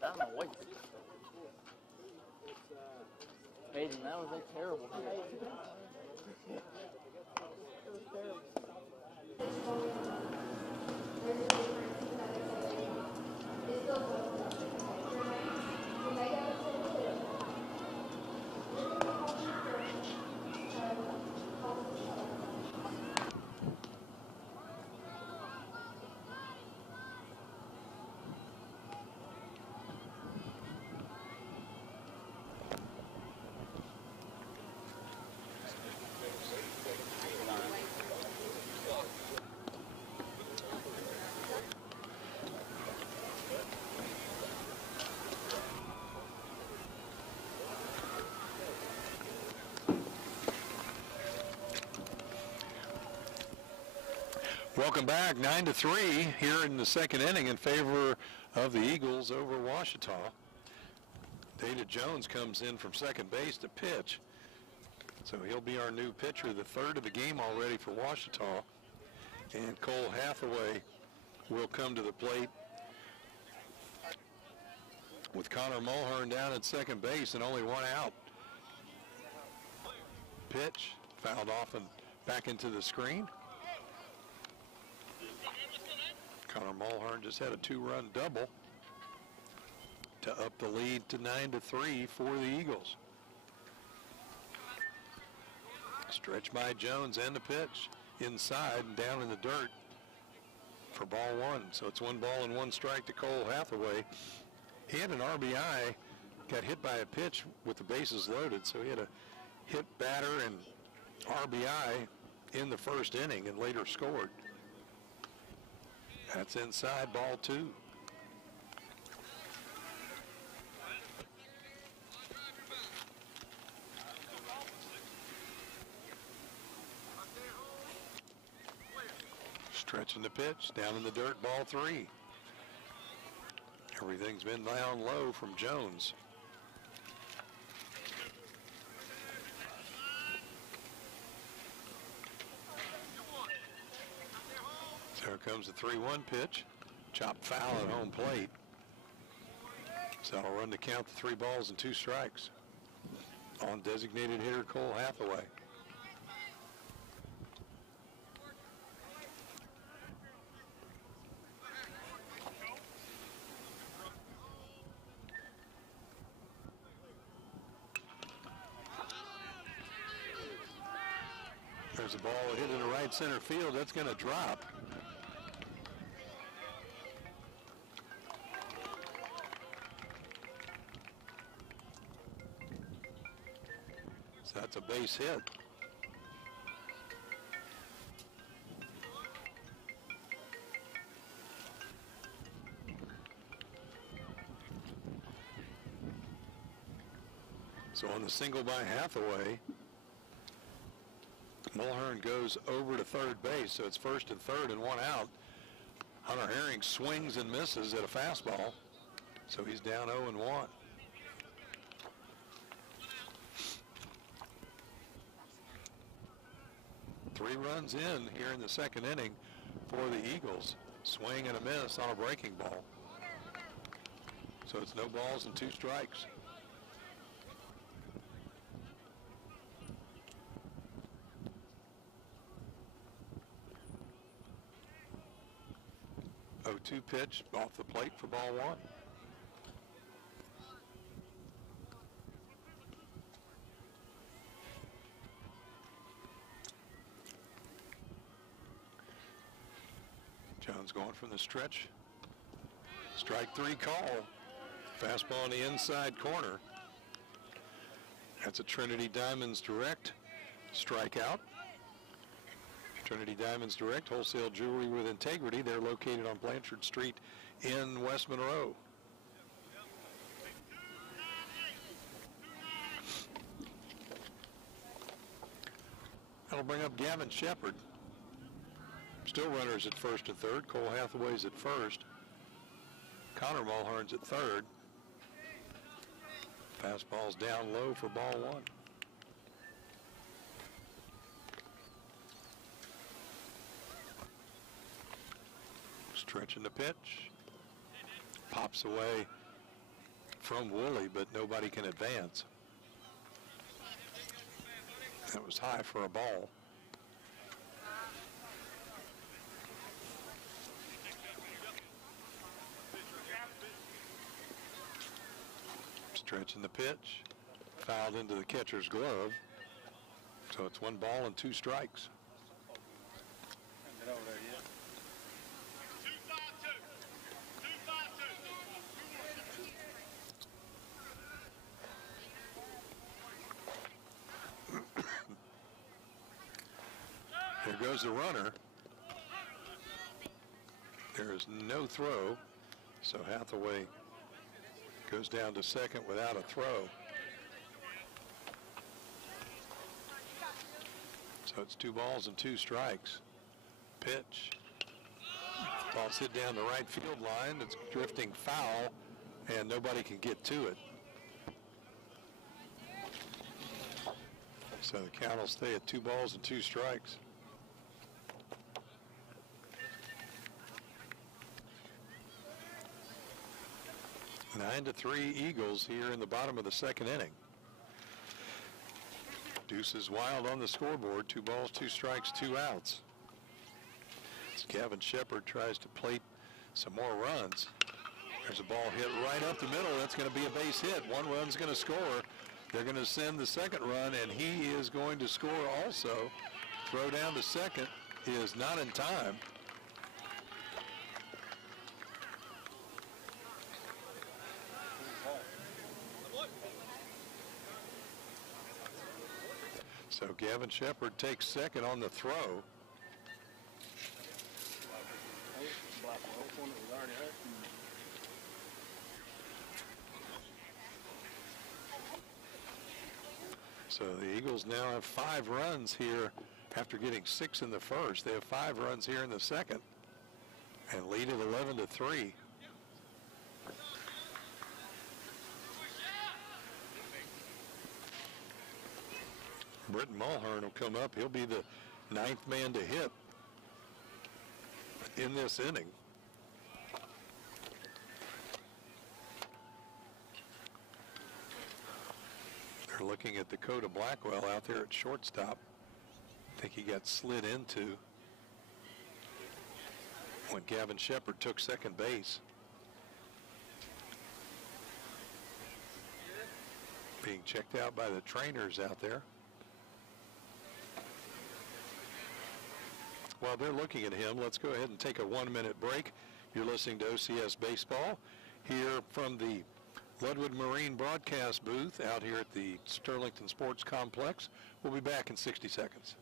Down the way. Hayden, that was a terrible hit. It was terrible. Welcome back, 9-3 here in the second inning in favor of the Eagles over Ouachita. Dana Jones comes in from second base to pitch. So he'll be our new pitcher, the third of the game already for Ouachita. And Cole Hathaway will come to the plate with Connor Mulhern down at second base and only one out. Pitch, fouled off and back into the screen. Connor Mulhern just had a 2-run double to up the lead to 9-3 for the Eagles. Stretch by Jones and the pitch inside and down in the dirt for ball one. So it's 1 ball and 1 strike to Cole Hathaway. He had an RBI, got hit by a pitch with the bases loaded, so he had a hit batter and RBI in the first inning and later scored. That's inside, ball 2. Stretching the pitch, down in the dirt, ball 3. Everything's been down low from Jones. There comes the 3-1 pitch. Chopped foul at home plate. So that'll run the count to 3 balls and 2 strikes on designated hitter Cole Hathaway. There's a ball hit into right center field. That's going to drop. So that's a base hit. So on the single by Hathaway, Mulhern goes over to third base, so it's first and third and 1 out. Hunter Herring swings and misses at a fastball, so he's down 0-1. Three runs in here in the second inning for the Eagles. Swing and a miss on a breaking ball. So it's no balls and 2 strikes. Oh, 2 pitch off the plate for ball 1. Jones going from the stretch. Strike 3 call. Fastball in the inside corner. That's a Trinity Diamonds Direct strikeout. Trinity Diamonds Direct, wholesale jewelry with integrity. They're located on Blanchard Street in West Monroe. That'll bring up Gavin Shepard. Still runners at first and third. Cole Hathaway's at first. Connor Mulhern's at third. Fastball's down low for ball 1. Stretching the pitch. Pops away from Woolley, but nobody can advance. That was high for a ball. Stretching the pitch. Fouled into the catcher's glove. So it's 1 ball and 2 strikes. There goes the runner. There is no throw, so Hathaway goes down to second without a throw. So it's 2 balls and 2 strikes. Pitch Ball's hit down the right field line. It's drifting foul, and nobody can get to it. So the count will stay at 2 balls and 2 strikes. Nine to 3 Eagles here in the bottom of the second inning. Deuces Wild on the scoreboard. 2 balls, 2 strikes, 2 outs. As Gavin Shepard tries to plate some more runs. There's a ball hit right up the middle. That's going to be a base hit. 1 run's going to score. They're going to send the second run, and he is going to score also. Throw down to second is not in time. So Gavin Shepard takes second on the throw. So the Eagles now have 5 runs here after getting 6 in the first. They have 5 runs here in the second and lead at 11 to 3. Britton Mulhern will come up. He'll be the 9th man to hit in this inning. They're looking at Dakota Blackwell out there at shortstop. I think he got slid into when Gavin Shepard took second base. Being checked out by the trainers out there. While they're looking at him, let's go ahead and take a 1-minute break. You're listening to OCS Baseball here from the Ludwig Marine broadcast booth out here at the Sterlington Sports Complex. We'll be back in 60 seconds.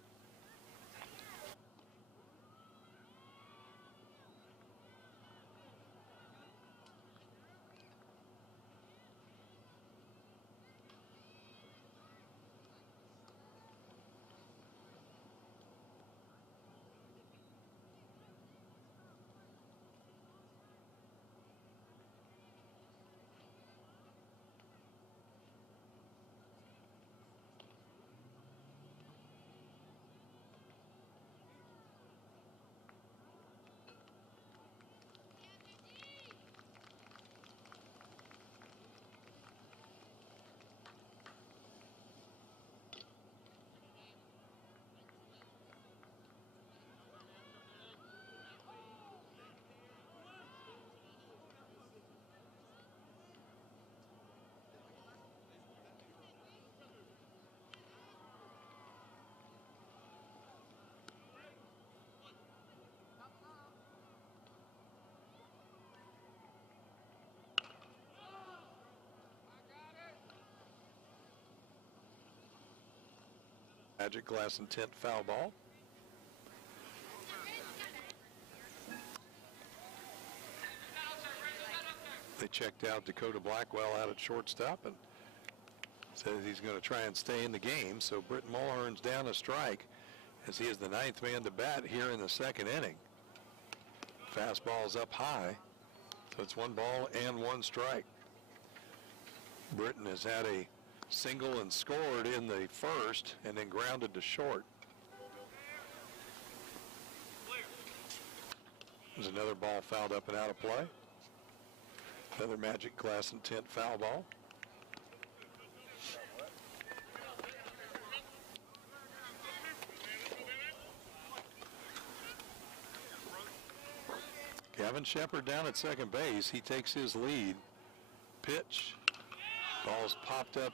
Magic glass and tint foul ball. They checked out Dakota Blackwell out at shortstop and says he's going to try and stay in the game. So Britton Mulhern's down a strike as he is the 9th man to bat here in the second inning. Fastball's up high, so it's 1 ball and 1 strike. Britton has had a single and scored in the first and then grounded to short. There's another ball fouled up and out of play. Another Magic glass and tint foul ball. Gavin Shepard down at second base. He takes his lead. Pitch. Ball's popped up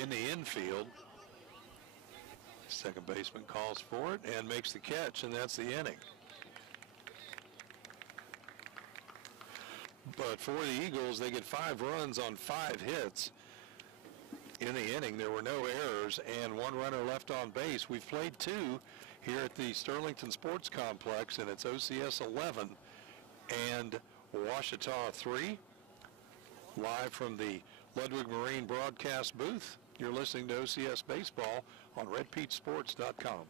in the infield. Second baseman calls for it and makes the catch, and that's the inning. But for the Eagles, they get 5 runs on 5 hits. In the inning, there were no errors and 1 runner left on base. We've played 2 here at the Sterlington Sports Complex, and it's OCS 11 and Ouachita 3. Live from the Ludwig Marine broadcast booth, you're listening to OCS Baseball on redpeachsports.com.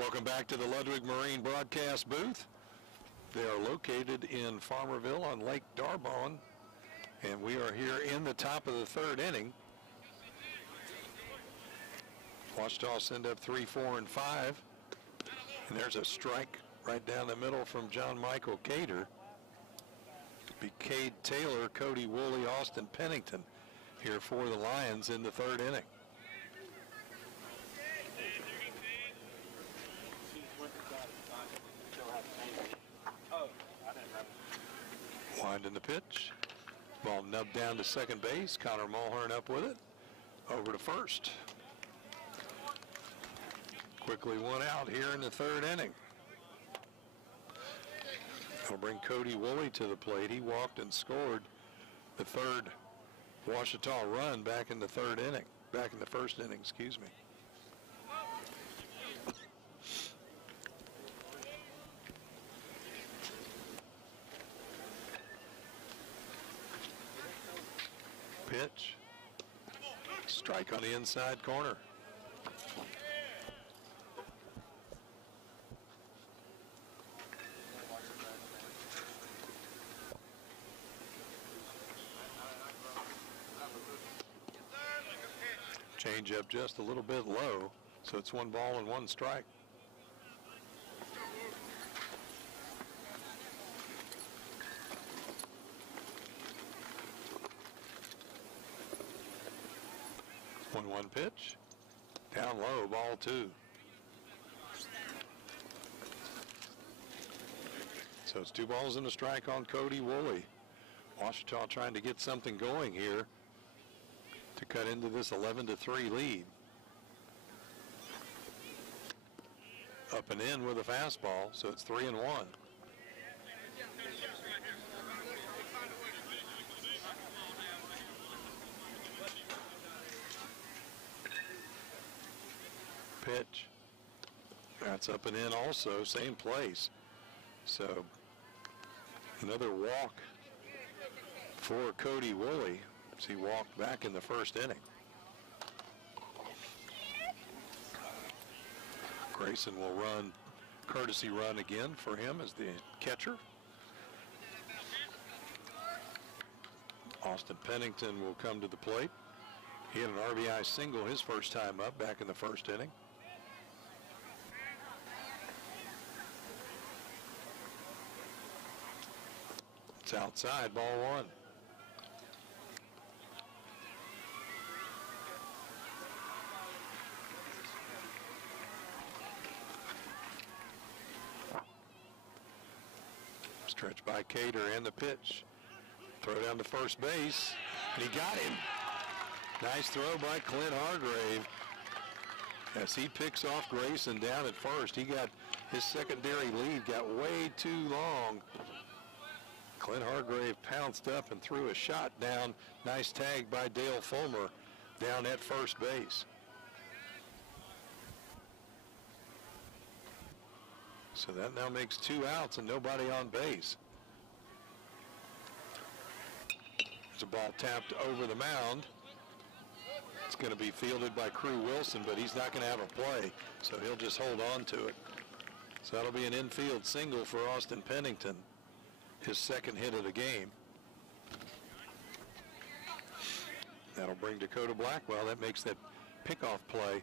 Welcome back to the Ludwig Marine broadcast booth. They are located in Farmerville on Lake Darbon, and we are here in the top of the third inning. Ouachita send up 3, 4, and 5, and there's a strike right down the middle from John Michael Cater. Be Cade Taylor, Cody Woolley, Austin Pennington here for the Lions in the third inning. Winding the pitch. Ball nubbed down to second base. Connor Mulhern up with it. Over to first. Quickly one out here in the third inning. That'll bring Cody Woolley to the plate. He walked and scored the third Ouachita run back in the third inning. Back in the first inning, excuse me. Pitch. Strike on the inside corner. Change up just a little bit low, so it's 1 ball and 1 strike. One pitch, down low, ball 2. So it's 2 balls and a strike on Cody Woolley. Ouachita trying to get something going here to cut into this 11-3 lead. Up and in with a fastball, so it's 3-1. Pitch. That's up and in also, same place. So another walk for Cody Woolley as he walked back in the first inning. Grayson will run, courtesy run again for him as the catcher. Austin Pennington will come to the plate. He had an RBI single his first time up back in the first inning. It's outside, ball 1. Stretch by Cater and the pitch. Throw down to first base, and he got him. Nice throw by Clint Hargrave. As he picks off Grayson down at first, he got his secondary lead, got way too long. Clint Hargrave pounced up and threw a shot down. Nice tag by Dale Fulmer down at first base. So that now makes 2 outs and nobody on base. There's a ball tapped over the mound. It's going to be fielded by Crew Wilson, but he's not going to have a play, so he'll just hold on to it. So that'll be an infield single for Austin Pennington, his second hit of the game. That'll bring Dakota Blackwell. That makes that pickoff play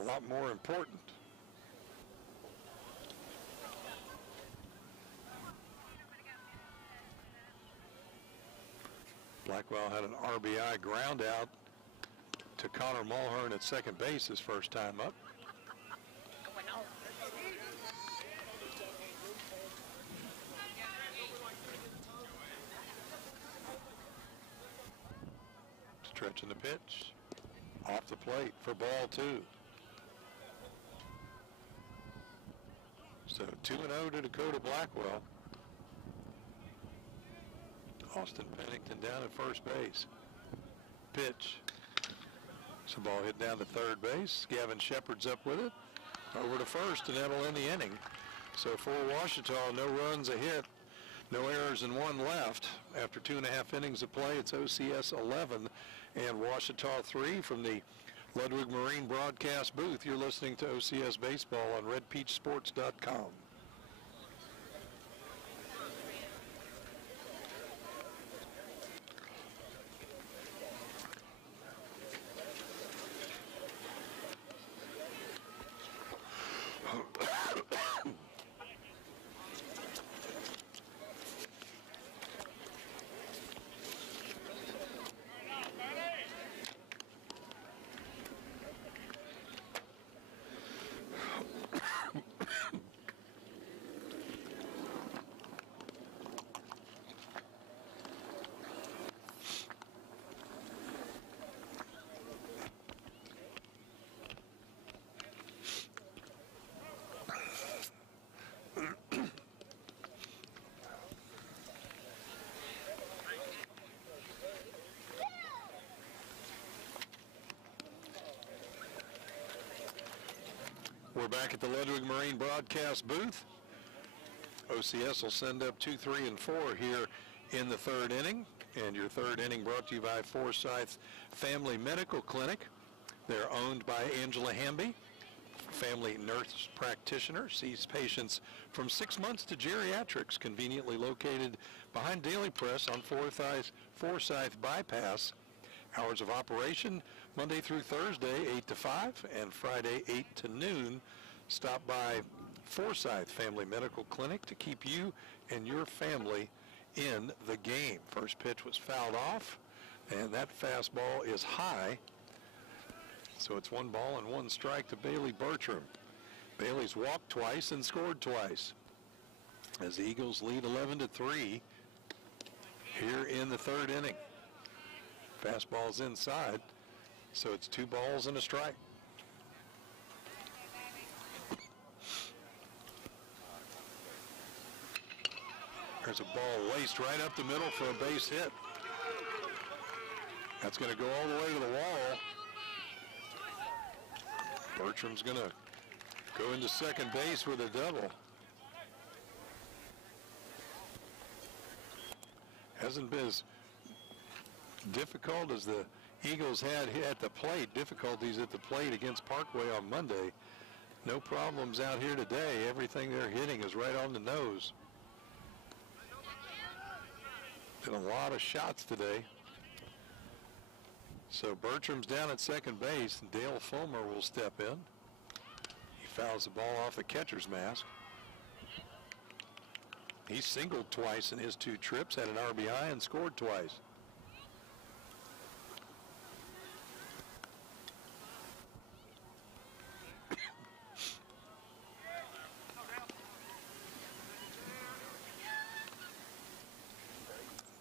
a lot more important. Blackwell had an RBI ground out to Connor Mulhern at second base his first time up. Stretching the pitch. Off the plate for ball 2. So 2-0 to Dakota Blackwell. Austin Pennington down at first base. Pitch. It's a ball hit down to third base. Gavin Shepard's up with it. Over to first, and that'll end the inning. So for Ouachita, no runs, a hit, no errors, and 1 left. After 2.5 innings of play, it's OCS 11 and Ouachita 3 from the Ludwig Marine broadcast booth. You're listening to OCS Baseball on redpeachsports.com. We're back at the Ludwig Marine broadcast booth. OCS will send up 2, 3, and 4 here in the third inning. And your third inning brought to you by Forsyth Family Medical Clinic. They're owned by Angela Hamby, family nurse practitioner, sees patients from 6 months to geriatrics, conveniently located behind Daily Press on Forsyth Bypass. Hours of operation, Monday through Thursday, 8 to 5, and Friday, 8 to noon. Stop by Forsyth Family Medical Clinic to keep you and your family in the game. First pitch was fouled off, and that fastball is high. So it's 1 ball and 1 strike to Bailey Bertram. Bailey's walked twice and scored twice, as the Eagles lead 11-3 here in the third inning. Fastball's inside, so it's 2 balls and a strike. There's a ball laced right up the middle for a base hit. That's going to go all the way to the wall. Bertram's going to go into second base with a double. Hasn't been as difficult as the Eagles had at the plate, difficulties at the plate against Parkway on Monday. No problems out here today. Everything they're hitting is right on the nose. Been a lot of shots today. So Bertram's down at second base, and Dale Fulmer will step in. He fouls the ball off the catcher's mask. He singled twice in his 2 trips, had an RBI, and scored twice.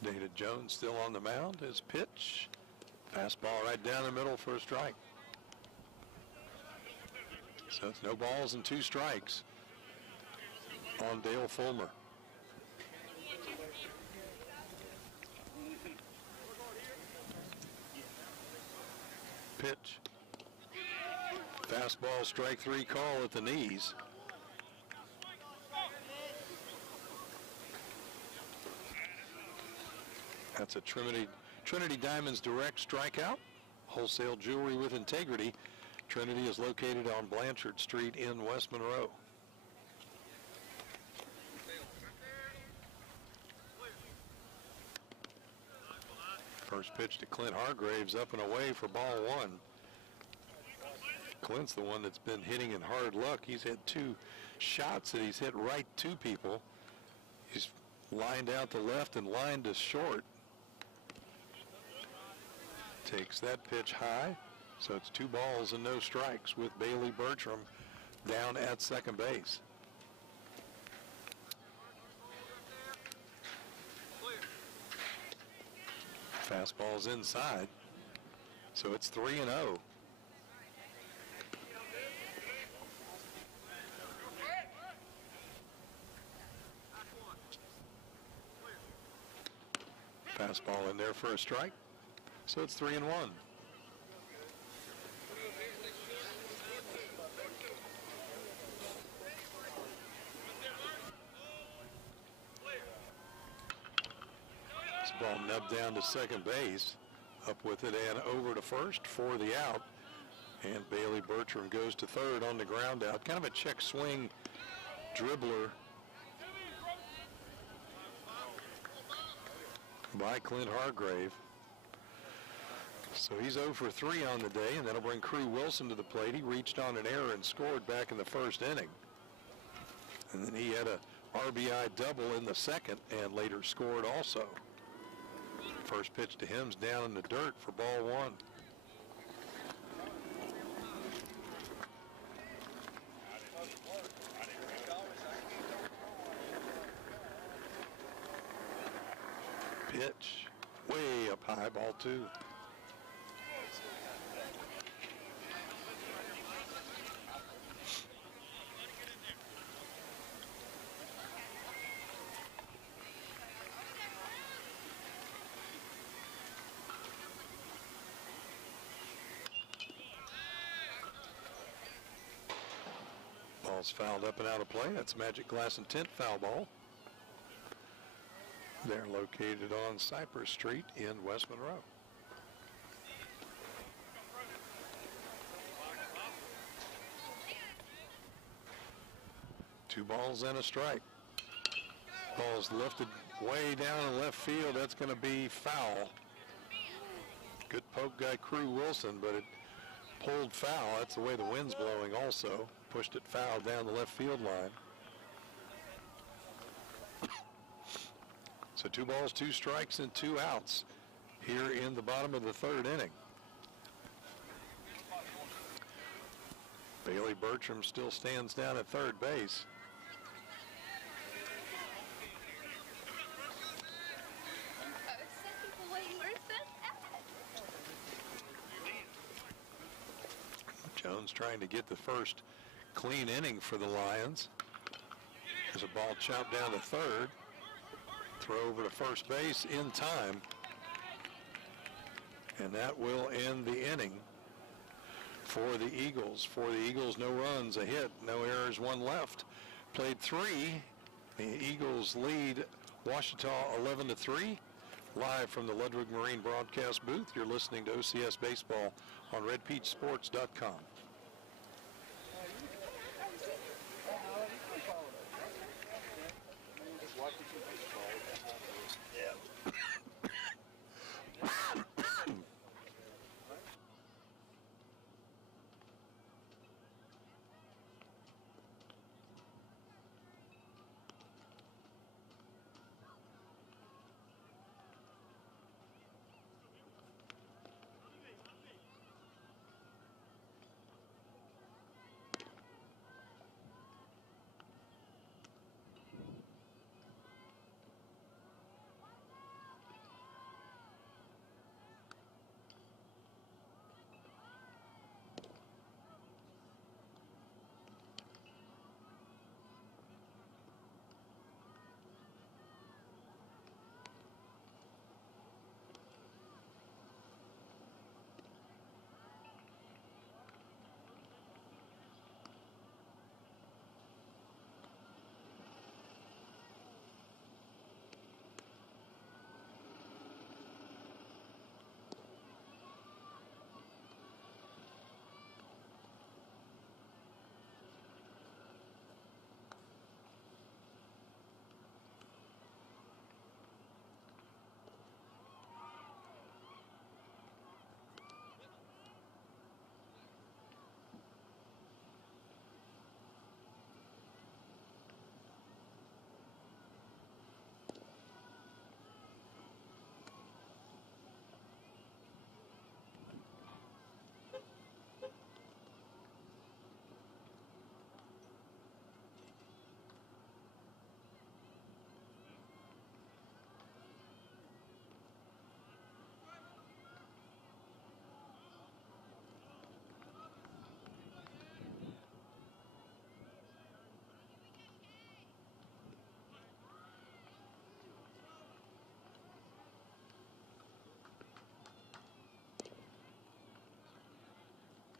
David Jones still on the mound. His pitch. Fastball right down the middle for a strike. So it's no balls and 2 strikes on Dale Fulmer. Pitch. Fastball, strike 3 call at the knees. That's a Trinity Diamonds direct strikeout. Wholesale jewelry with integrity. Trinity is located on Blanchard Street in West Monroe. First pitch to Clint Hargraves, up and away for ball 1. Clint's the one that's been hitting in hard luck. He's had 2 shots that he's hit right to people. He's lined out to left and lined to short. Takes that pitch high, so it's 2 balls and no strikes with Bailey Bertram down at second base. Fastball's inside, so it's 3-0. Fastball in there for a strike. So it's 3-1. This ball nubbed down to second base. Up with it and over to first for the out. And Bailey Bertram goes to third on the ground out. Kind of a check swing dribbler by Clint Hargrave. So he's 0 for 3 on the day, and that'll bring Crew Wilson to the plate. He reached on an error and scored back in the first inning. And then he had a RBI double in the second and later scored also. First pitch to him's down in the dirt for ball 1. Pitch way up high, ball 2. Ball's fouled up and out of play. That's Magic Glass and Tint foul ball. They're located on Cypress Street in West Monroe. Two balls and a strike. Ball's lifted way down in left field. That's going to be foul. Good poke by Crew Wilson, but it pulled foul. That's the way the wind's blowing also. Pushed it foul down the left field line. So 2 balls, 2 strikes, and 2 outs here in the bottom of the third inning. Bailey Bertram still stands down at third base. Jones trying to get the first clean inning for the Lions. There's a ball chopped down to third. Throw over to first base in time. And that will end the inning for the Eagles. For the Eagles, no runs, a hit, no errors, 1 left. Played 3. The Eagles lead Ouachita 11-3. Live from the Ludwig Marine broadcast booth, you're listening to OCS Baseball on RedPeachSports.com. Yeah.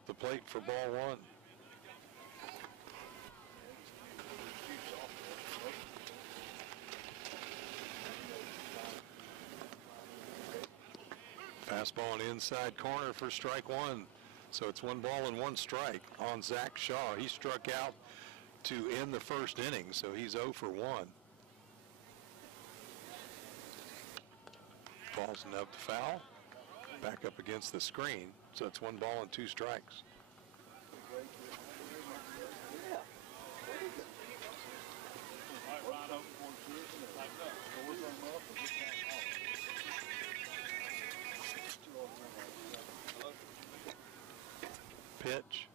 The plate for ball 1. Fastball on the inside corner for strike 1. So it's 1 ball and 1 strike on Zach Shaw. He struck out to end the first inning, so he's 0 for 1. Ball's up to foul. Back up against the screen. So it's 1 ball and 2 strikes. Pitch.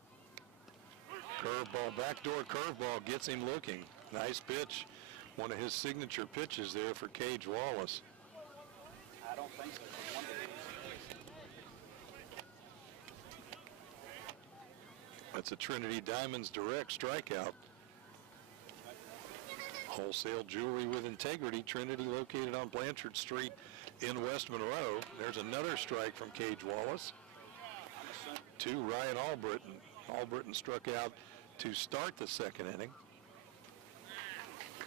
Curveball, backdoor curveball gets him looking. Nice pitch. One of his signature pitches there for Cage Wallace. I don't think so. That's a Trinity Diamonds direct strikeout. Wholesale jewelry with integrity. Trinity located on Blanchard Street in West Monroe. There's another strike from Cage Wallace to Ryan Albritton. Albritton struck out to start the second inning.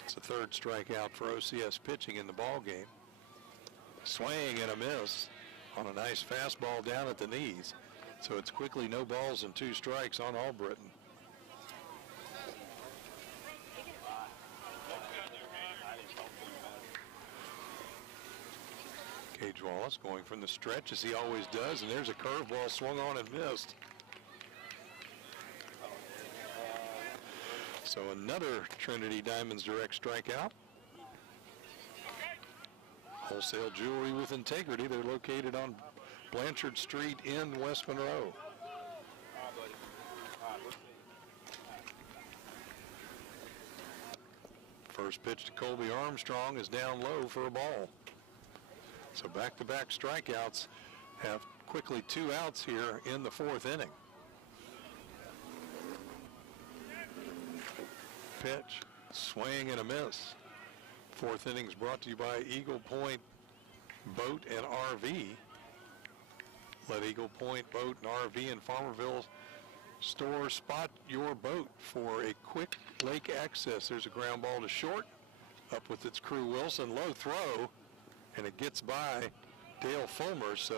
It's the 3rd strikeout for OCS pitching in the ball game. Swing and a miss on a nice fastball down at the knees. So it's quickly no balls and 2 strikes on Albritton. Cage Wallace going from the stretch as he always does, and there's a curveball swung on and missed. So another Trinity Diamonds direct strikeout. Wholesale jewelry with integrity. They're located on Blanchard Street in West Monroe. First pitch to Colby Armstrong is down low for a ball. So back-to-back strikeouts have quickly 2 outs here in the 4th inning. Pitch, swing and a miss. 4th inning is brought to you by Eagle Point Boat and RV. Let Eagle Point Boat and RV in Farmerville store spot your boat for a quick lake access. There's a ground ball to short. Up with its crew Wilson, low throw, and it gets by Dale Fulmer, so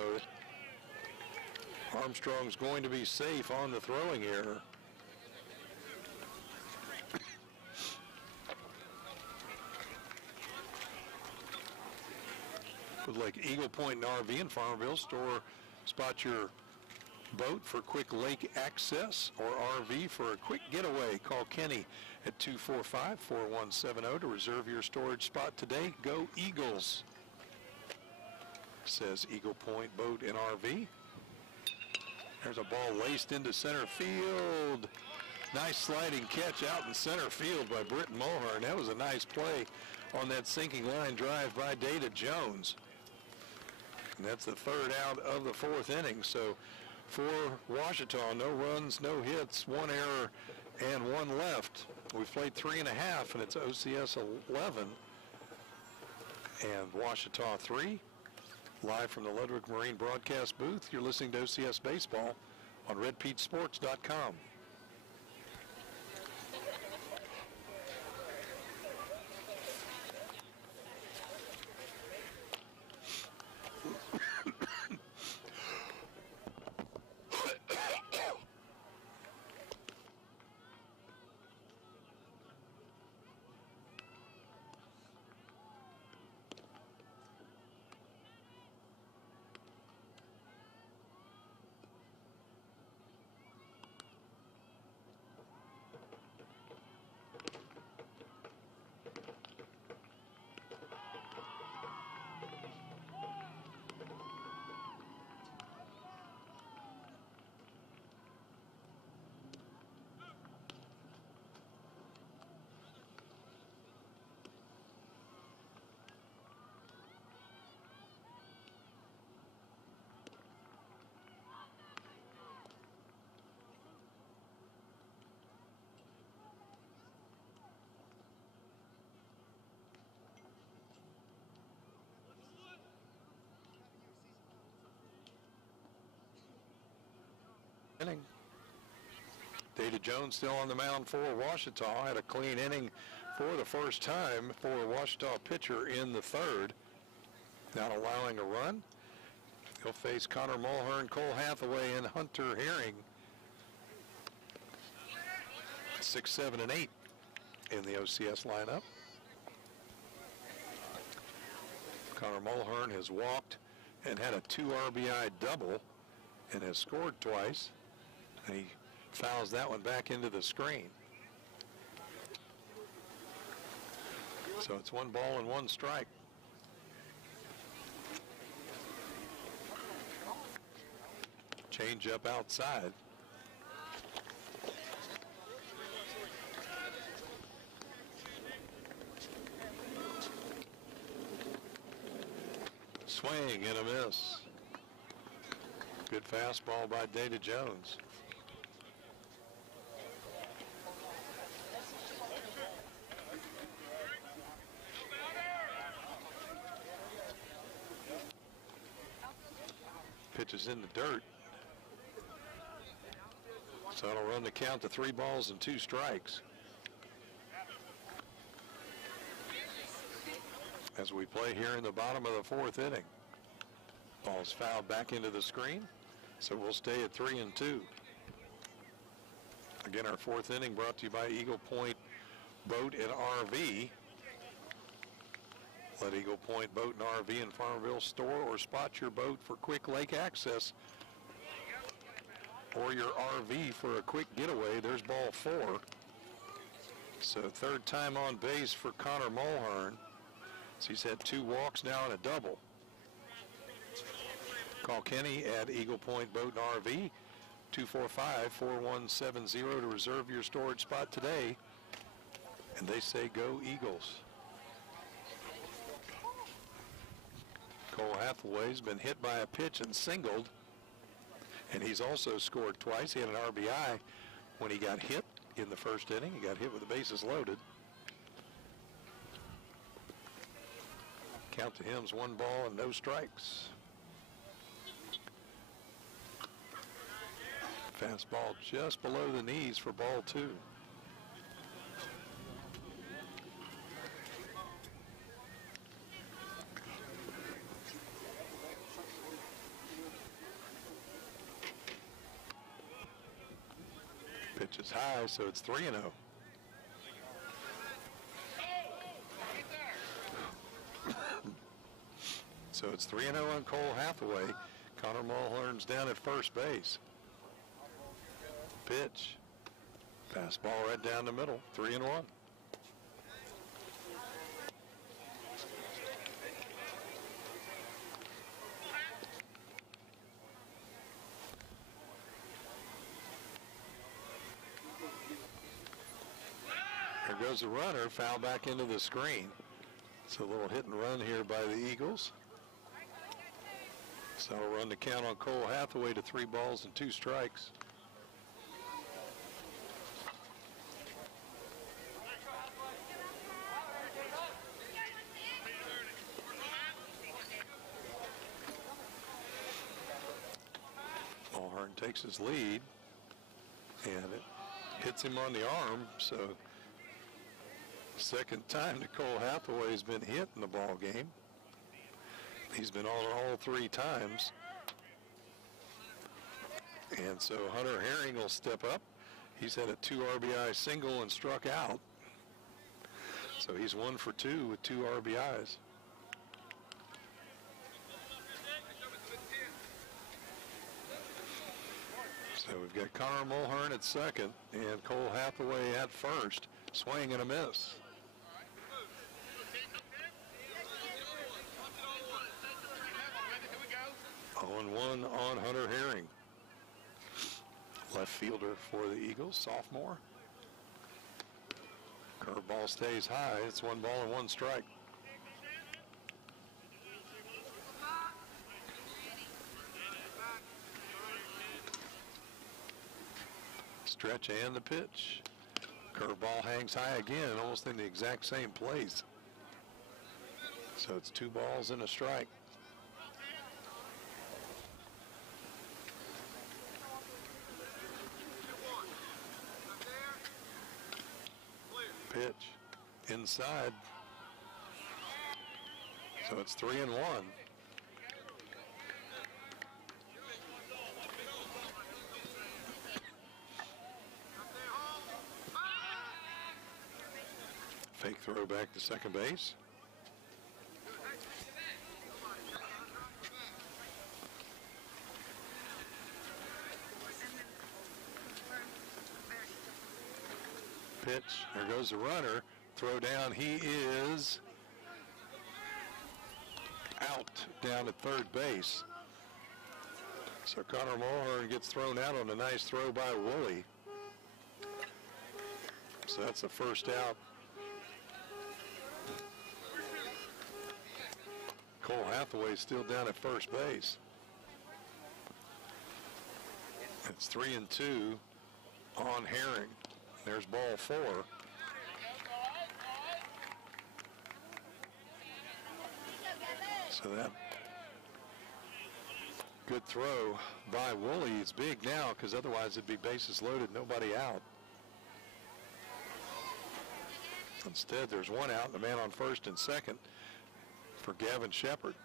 Armstrong's going to be safe on the throwing error. With like Eagle Point and RV in Farmerville, store spot your boat for quick lake access or RV for a quick getaway. Call Kenny at 245-4170 to reserve your storage spot today. Go Eagles, says Eagle Point Boat and RV. There's a ball laced into center field. Nice sliding catch out in center field by Britton Mulhern. That was a nice play on that sinking line drive by Data Jones. And that's the 3rd out of the 4th inning. So for Ouachita, no runs, no hits, 1 error, and 1 left. We've played 3.5, and it's OCS 11 and Ouachita 3. Live from the Ludwig Marine broadcast booth, you're listening to OCS Baseball on RedPeachSports.com. Inning. Data Jones still on the mound for Ouachita. Had a clean inning for the first time for a Ouachita pitcher in the 3rd. Not allowing a run. He'll face Connor Mulhern, Cole Hathaway, and Hunter Herring. 6, 7, and 8 in the OCS lineup. Connor Mulhern has walked and had a 2 RBI double and has scored twice. And he fouls that one back into the screen. So it's 1 ball and 1 strike. Change up outside. Swing and a miss. Good fastball by Data Jones. Pitch is in the dirt. So it'll run the count to 3 balls and 2 strikes. As we play here in the bottom of the 4th inning. Ball's fouled back into the screen, so we'll stay at 3 and 2. Again, our 4th inning brought to you by Eagle Point Boat and RV. Let Eagle Point Boat and RV in Farmerville store or spot your boat for quick lake access or your RV for a quick getaway. There's ball 4. So 3rd time on base for Connor Mulhern. So he's had 2 walks now and a double. Call Kenny at Eagle Point Boat and RV, 245-4170 to reserve your storage spot today. And they say go Eagles. Cole Hathaway's been hit by a pitch and singled. And he's also scored twice. He had an RBI when he got hit in the 1st inning. He got hit with the bases loaded. Count to him's 1 ball and no strikes. Fastball just below the knees for ball 2. Pitch is high, so it's 3 and 0. So it's 3 and 0 on Cole Hathaway. Connor Mulhern's down at first base. Pitch. Fastball right down the middle. 3 and 1. There goes the runner, foul back into the screen. So a little hit and run here by the Eagles. So it'll run the count on Cole Hathaway to 3 balls and 2 strikes. Mulhern takes his lead, and it hits him on the arm. So 2nd time that Cole Hathaway's been hit in the ball game. He's been on all 3 times. And so Hunter Herring will step up. He's had a 2 RBI single and struck out. So he's 1 for 2 with 2 RBIs. So we've got Connor Mulhern at 2nd and Cole Hathaway at 1st. Swing and a miss. 0-1 on Hunter Herring. Left fielder for the Eagles, sophomore. Curveball stays high. It's 1 ball and 1 strike. Stretch and the pitch. Curveball hangs high again, almost in the exact same place. So it's 2 balls and a strike. Pitch inside. So it's 3 and 1. Throw back to second base. Pitch. There goes the runner. Throw down. He is out down at third base. So Connor Mulhern gets thrown out on a nice throw by Woolley. So that's the first out. Cole Hathaway still down at first base. It's 3-2 on Herring. There's ball 4. So that good throw by Woolley is big now because otherwise it'd be bases loaded, nobody out. Instead, there's one out and the man on first and second for Gavin Shepard.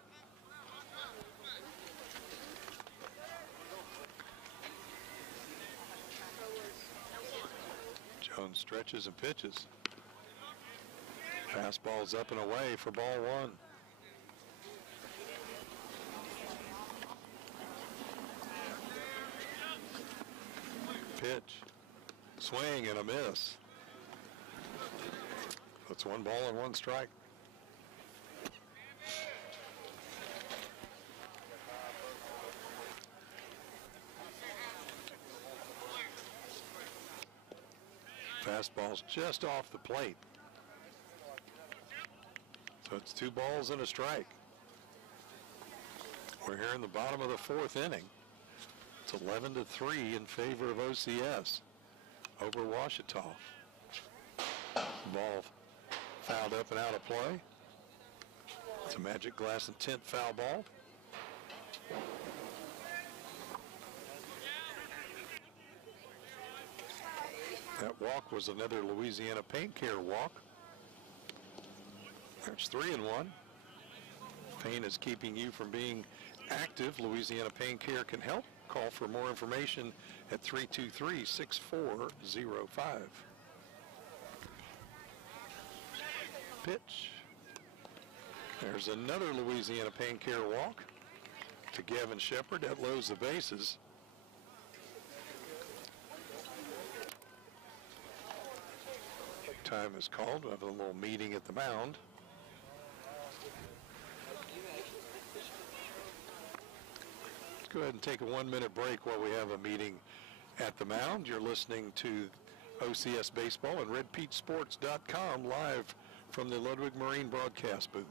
Jones stretches and pitches. Fastball's up and away for ball 1. Pitch. Swing and a miss. That's 1 ball and 1 strike. Fastball's just off the plate. So it's 2 balls and a strike. We're here in the bottom of the 4th inning. It's 11-3 in favor of OCS over Ouachita. Ball fouled up and out of play. It's a Magic Glass and Tint foul ball. That walk was another Louisiana Paint Care walk. There's 3-1. Pain is keeping you from being active. Louisiana Pain Care can help. Call for more information at 323-6405. Pitch. There's another Louisiana Pain Care walk to Gavin Shepard. That loads the bases. Time is called. We'll have a little meeting at the mound. Let's go ahead and take a 1-minute break while we have a meeting at the mound. You're listening to OCS Baseball and RedPeachSports.com live from the Ludwig Marine broadcast booth.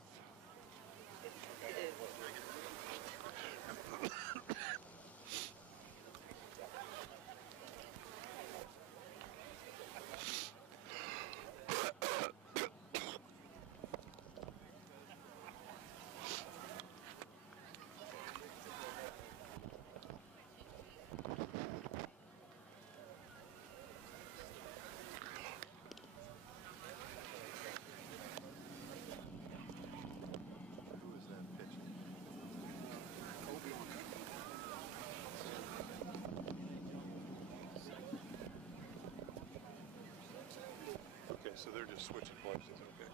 So they're just switching places, okay.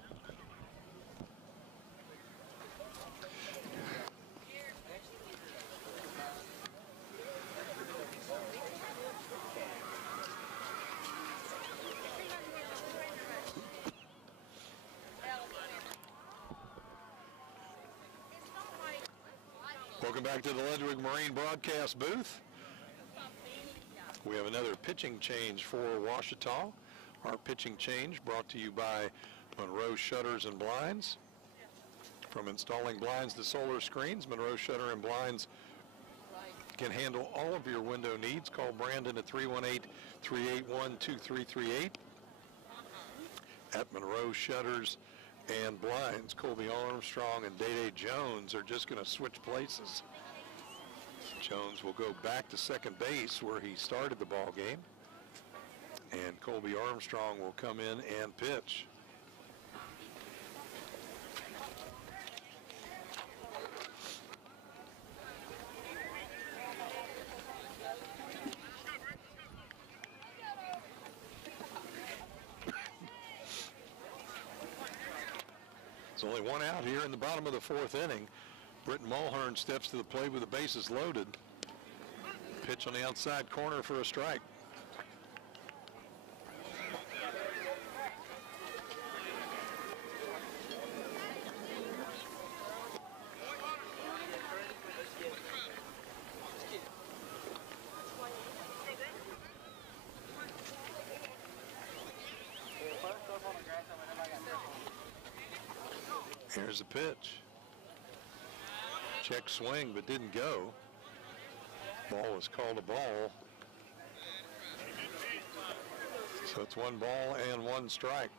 Welcome back to the Ludwig Marine broadcast booth. We have another pitching change for Ouachita. Our pitching change brought to you by Monroe Shutters and Blinds. From installing blinds to solar screens, Monroe Shutter and Blinds can handle all of your window needs. Call Brandon at 318-381-2338. At Monroe Shutters and Blinds, Colby Armstrong and Day-Day Jones are just going to switch places. Jones will go back to second base where he started the ball game. And Colby Armstrong will come in and pitch. There's only one out here in the bottom of the fourth inning. Britton Mulhern steps to the plate with the bases loaded. Pitch on the outside corner for a strike. Here's the pitch. Check swing, but didn't go. Ball was called a ball. So it's 1 ball and 1 strike.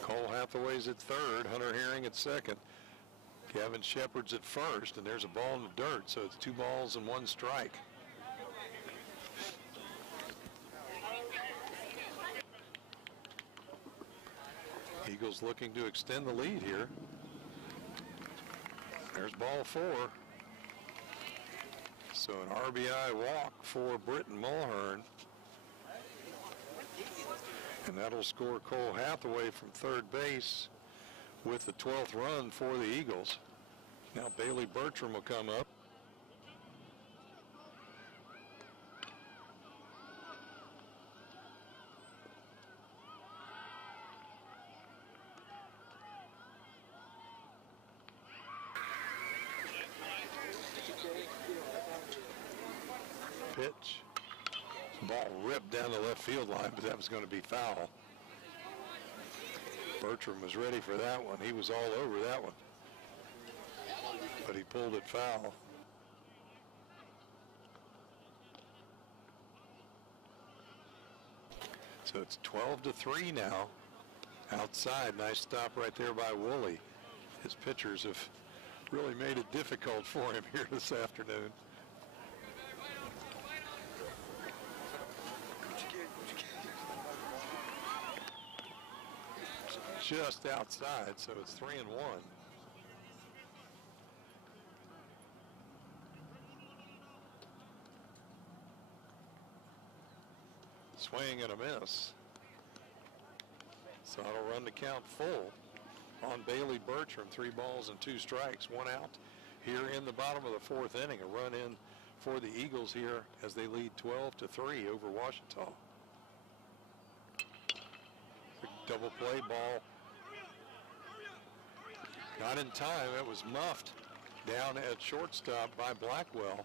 Cole Hathaway's at third, Hunter Herring at second, Gavin Shepard's at first, and there's a ball in the dirt, so it's 2 balls and 1 strike. Eagles looking to extend the lead here. There's ball 4. So an RBI walk for Britton Mulhern. And that'll score Cole Hathaway from third base with the 12th run for the Eagles. Now Bailey Bertram will come up. Pitch. Ball ripped down the left field line, but that was going to be foul. Bertram was ready for that one. He was all over that one. But he pulled it foul. So it's 12-3 now. Outside, nice stop right there by Woolley. His pitchers have really made it difficult for him here this afternoon. Just outside, so it's 3-1. Swing and a miss. So it'll run the count full on Bailey Bertram. 3 balls and 2 strikes, 1 out here in the bottom of the fourth inning. A run in for the Eagles here as they lead 12-3 over Ouachita. Double play ball. Not in time. It was muffed down at shortstop by Blackwell.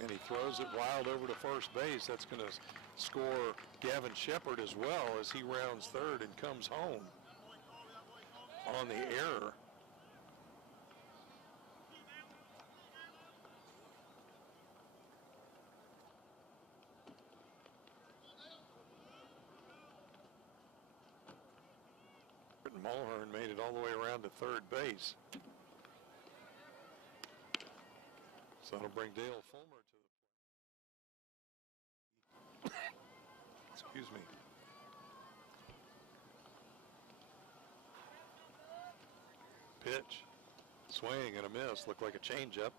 And he throws it wild over to first base. That's going to score Gavin Shepard as well as he rounds third and comes home on the error. Mulhern made it all the way around to third base. So that'll bring Dale Fulmer to the plate. Excuse me. Pitch. Swing and a miss. Looked like a changeup.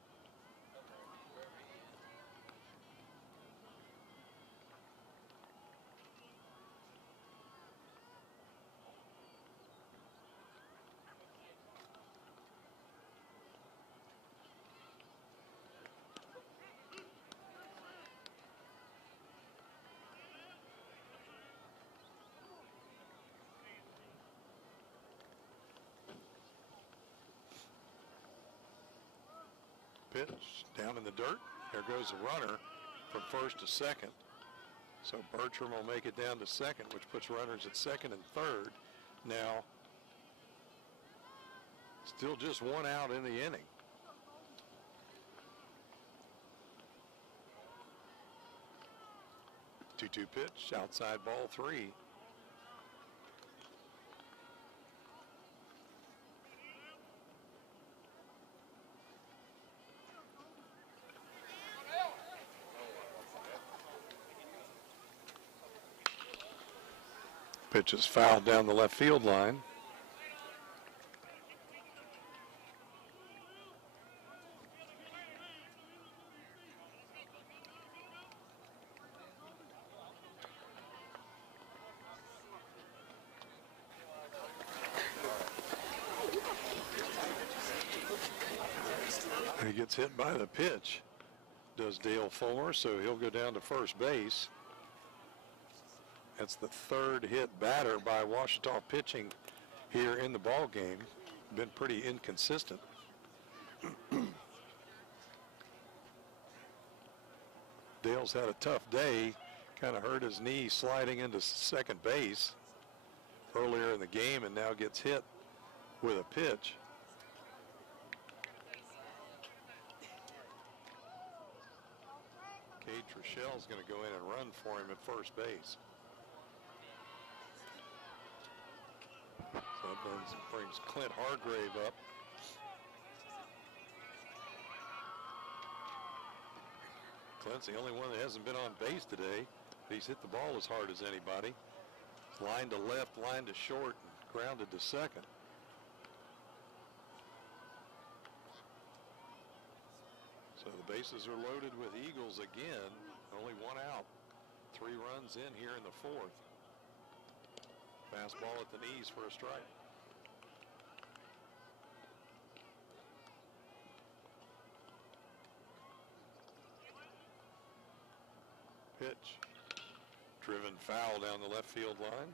Pitch down in the dirt. There goes the runner from first to second. So Bertram will make it down to second, which puts runners at second and third. Now, still just 1 out in the inning. Two-two pitch, outside ball 3. Pitch is fouled down the left field line. He gets hit by the pitch, does Dale Fulmer, so he'll go down to first base. That's the third hit batter by Ouachita pitching here in the ball game. Been pretty inconsistent. Dale's had a tough day, kind of hurt his knee sliding into second base earlier in the game, and now gets hit with a pitch. Cade Trichelle's going to go in and run for him at first base. So that brings Clint Hargrave up. Clint's the only one that hasn't been on base today. He's hit the ball as hard as anybody. Line to left, line to short, and grounded to second. So the bases are loaded with Eagles again. Only one out. 3 runs in here in the fourth. Fastball at the knees for a strike. Pitch. Driven foul down the left field line.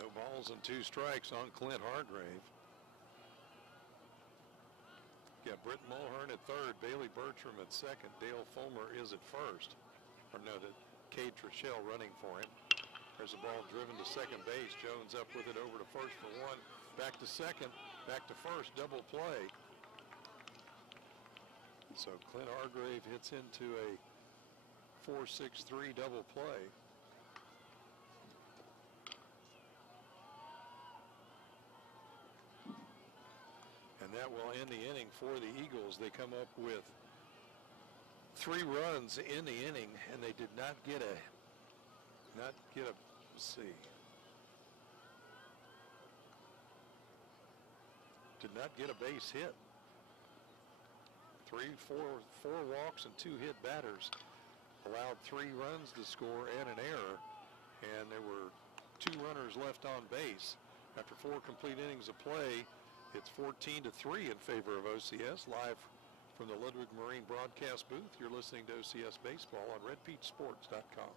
No balls and 2 strikes on Clint Hargrave. Got Britt Mulhern at third, Bailey Bertram at second, Dale Fulmer is at first. Or no, that Cade Trichelle running for him. There's a ball driven to second base. Jones up with it over to first for 1. Back to second, back to first, double play. So Clint Hargrave hits into a 4-6-3 double play. And that will end the inning for the Eagles. They come up with 3 runs in the inning, and they did not get a, let's see, did not get a base hit. 4 walks and 2 hit batters. Allowed 3 runs to score and an error, and there were 2 runners left on base. After 4 complete innings of play, it's 14-3 in favor of OCS. Live from the Ludwig Marine broadcast booth, you're listening to OCS Baseball on redpeachsports.com.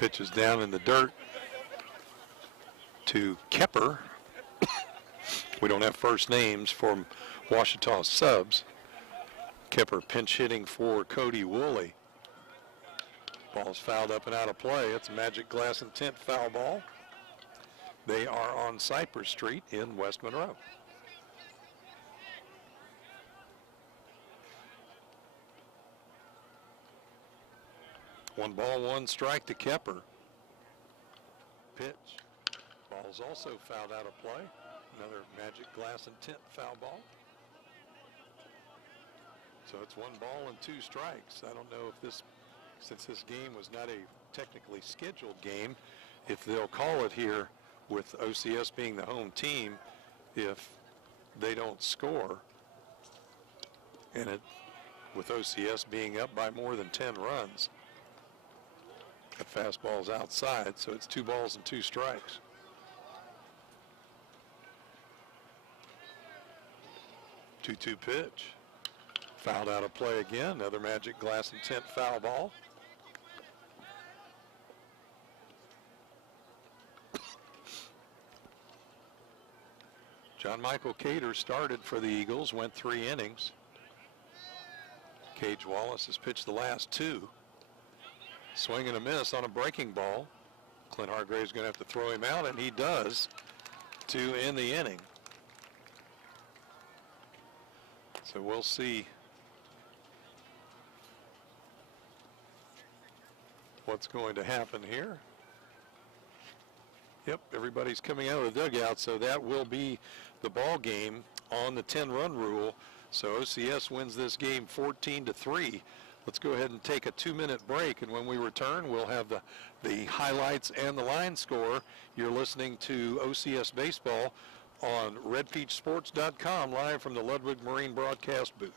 Pitch is down in the dirt to Kepper. We don't have first names for Ouachita subs. Kepper pinch hitting for Cody Woolley. Ball's fouled up and out of play. It's a Magic Glass and Tint foul ball. They are on Cypress Street in West Monroe. One ball, one strike to Kepper. Pitch. Ball's also fouled out of play. Another Magic Glass and Tint foul ball. So it's one ball and two strikes. I don't know if this, since this game was not a technically scheduled game, if they'll call it here with OCS being the home team if they don't score, and it with OCS being up by more than 10 runs. That fastball's outside, so it's 2 balls and 2 strikes. Two-two pitch. Fouled out of play again. Another Magic Glass and Tint foul ball. John Michael Cater started for the Eagles, went 3 innings. Cage Wallace has pitched the last 2. Swing and a miss on a breaking ball. Clint Hargrave's going to have to throw him out, and he does to end the inning. So we'll see what's going to happen here. Yep, everybody's coming out of the dugout, so that will be the ball game on the 10-run rule. So OCS wins this game 14-3. Let's go ahead and take a 2-minute break, and when we return, we'll have the highlights and the line score. You're listening to OCS Baseball on redpeachsports.com, live from the Ludwig Marine broadcast booth.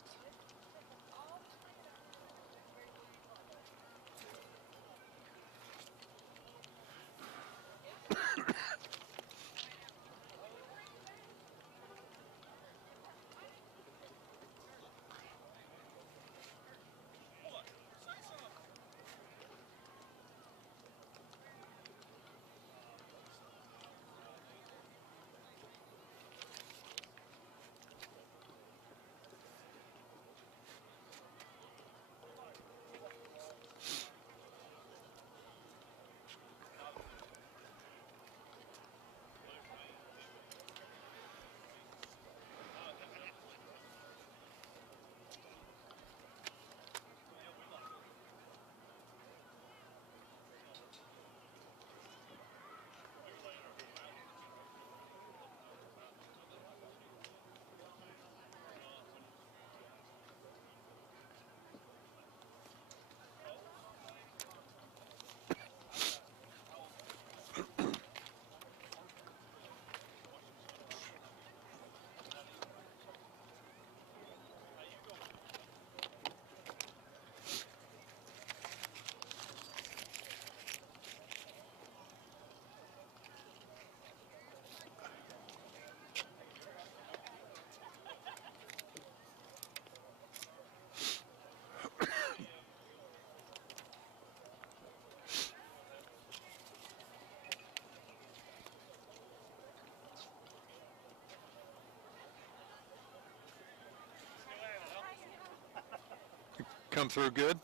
Come through good.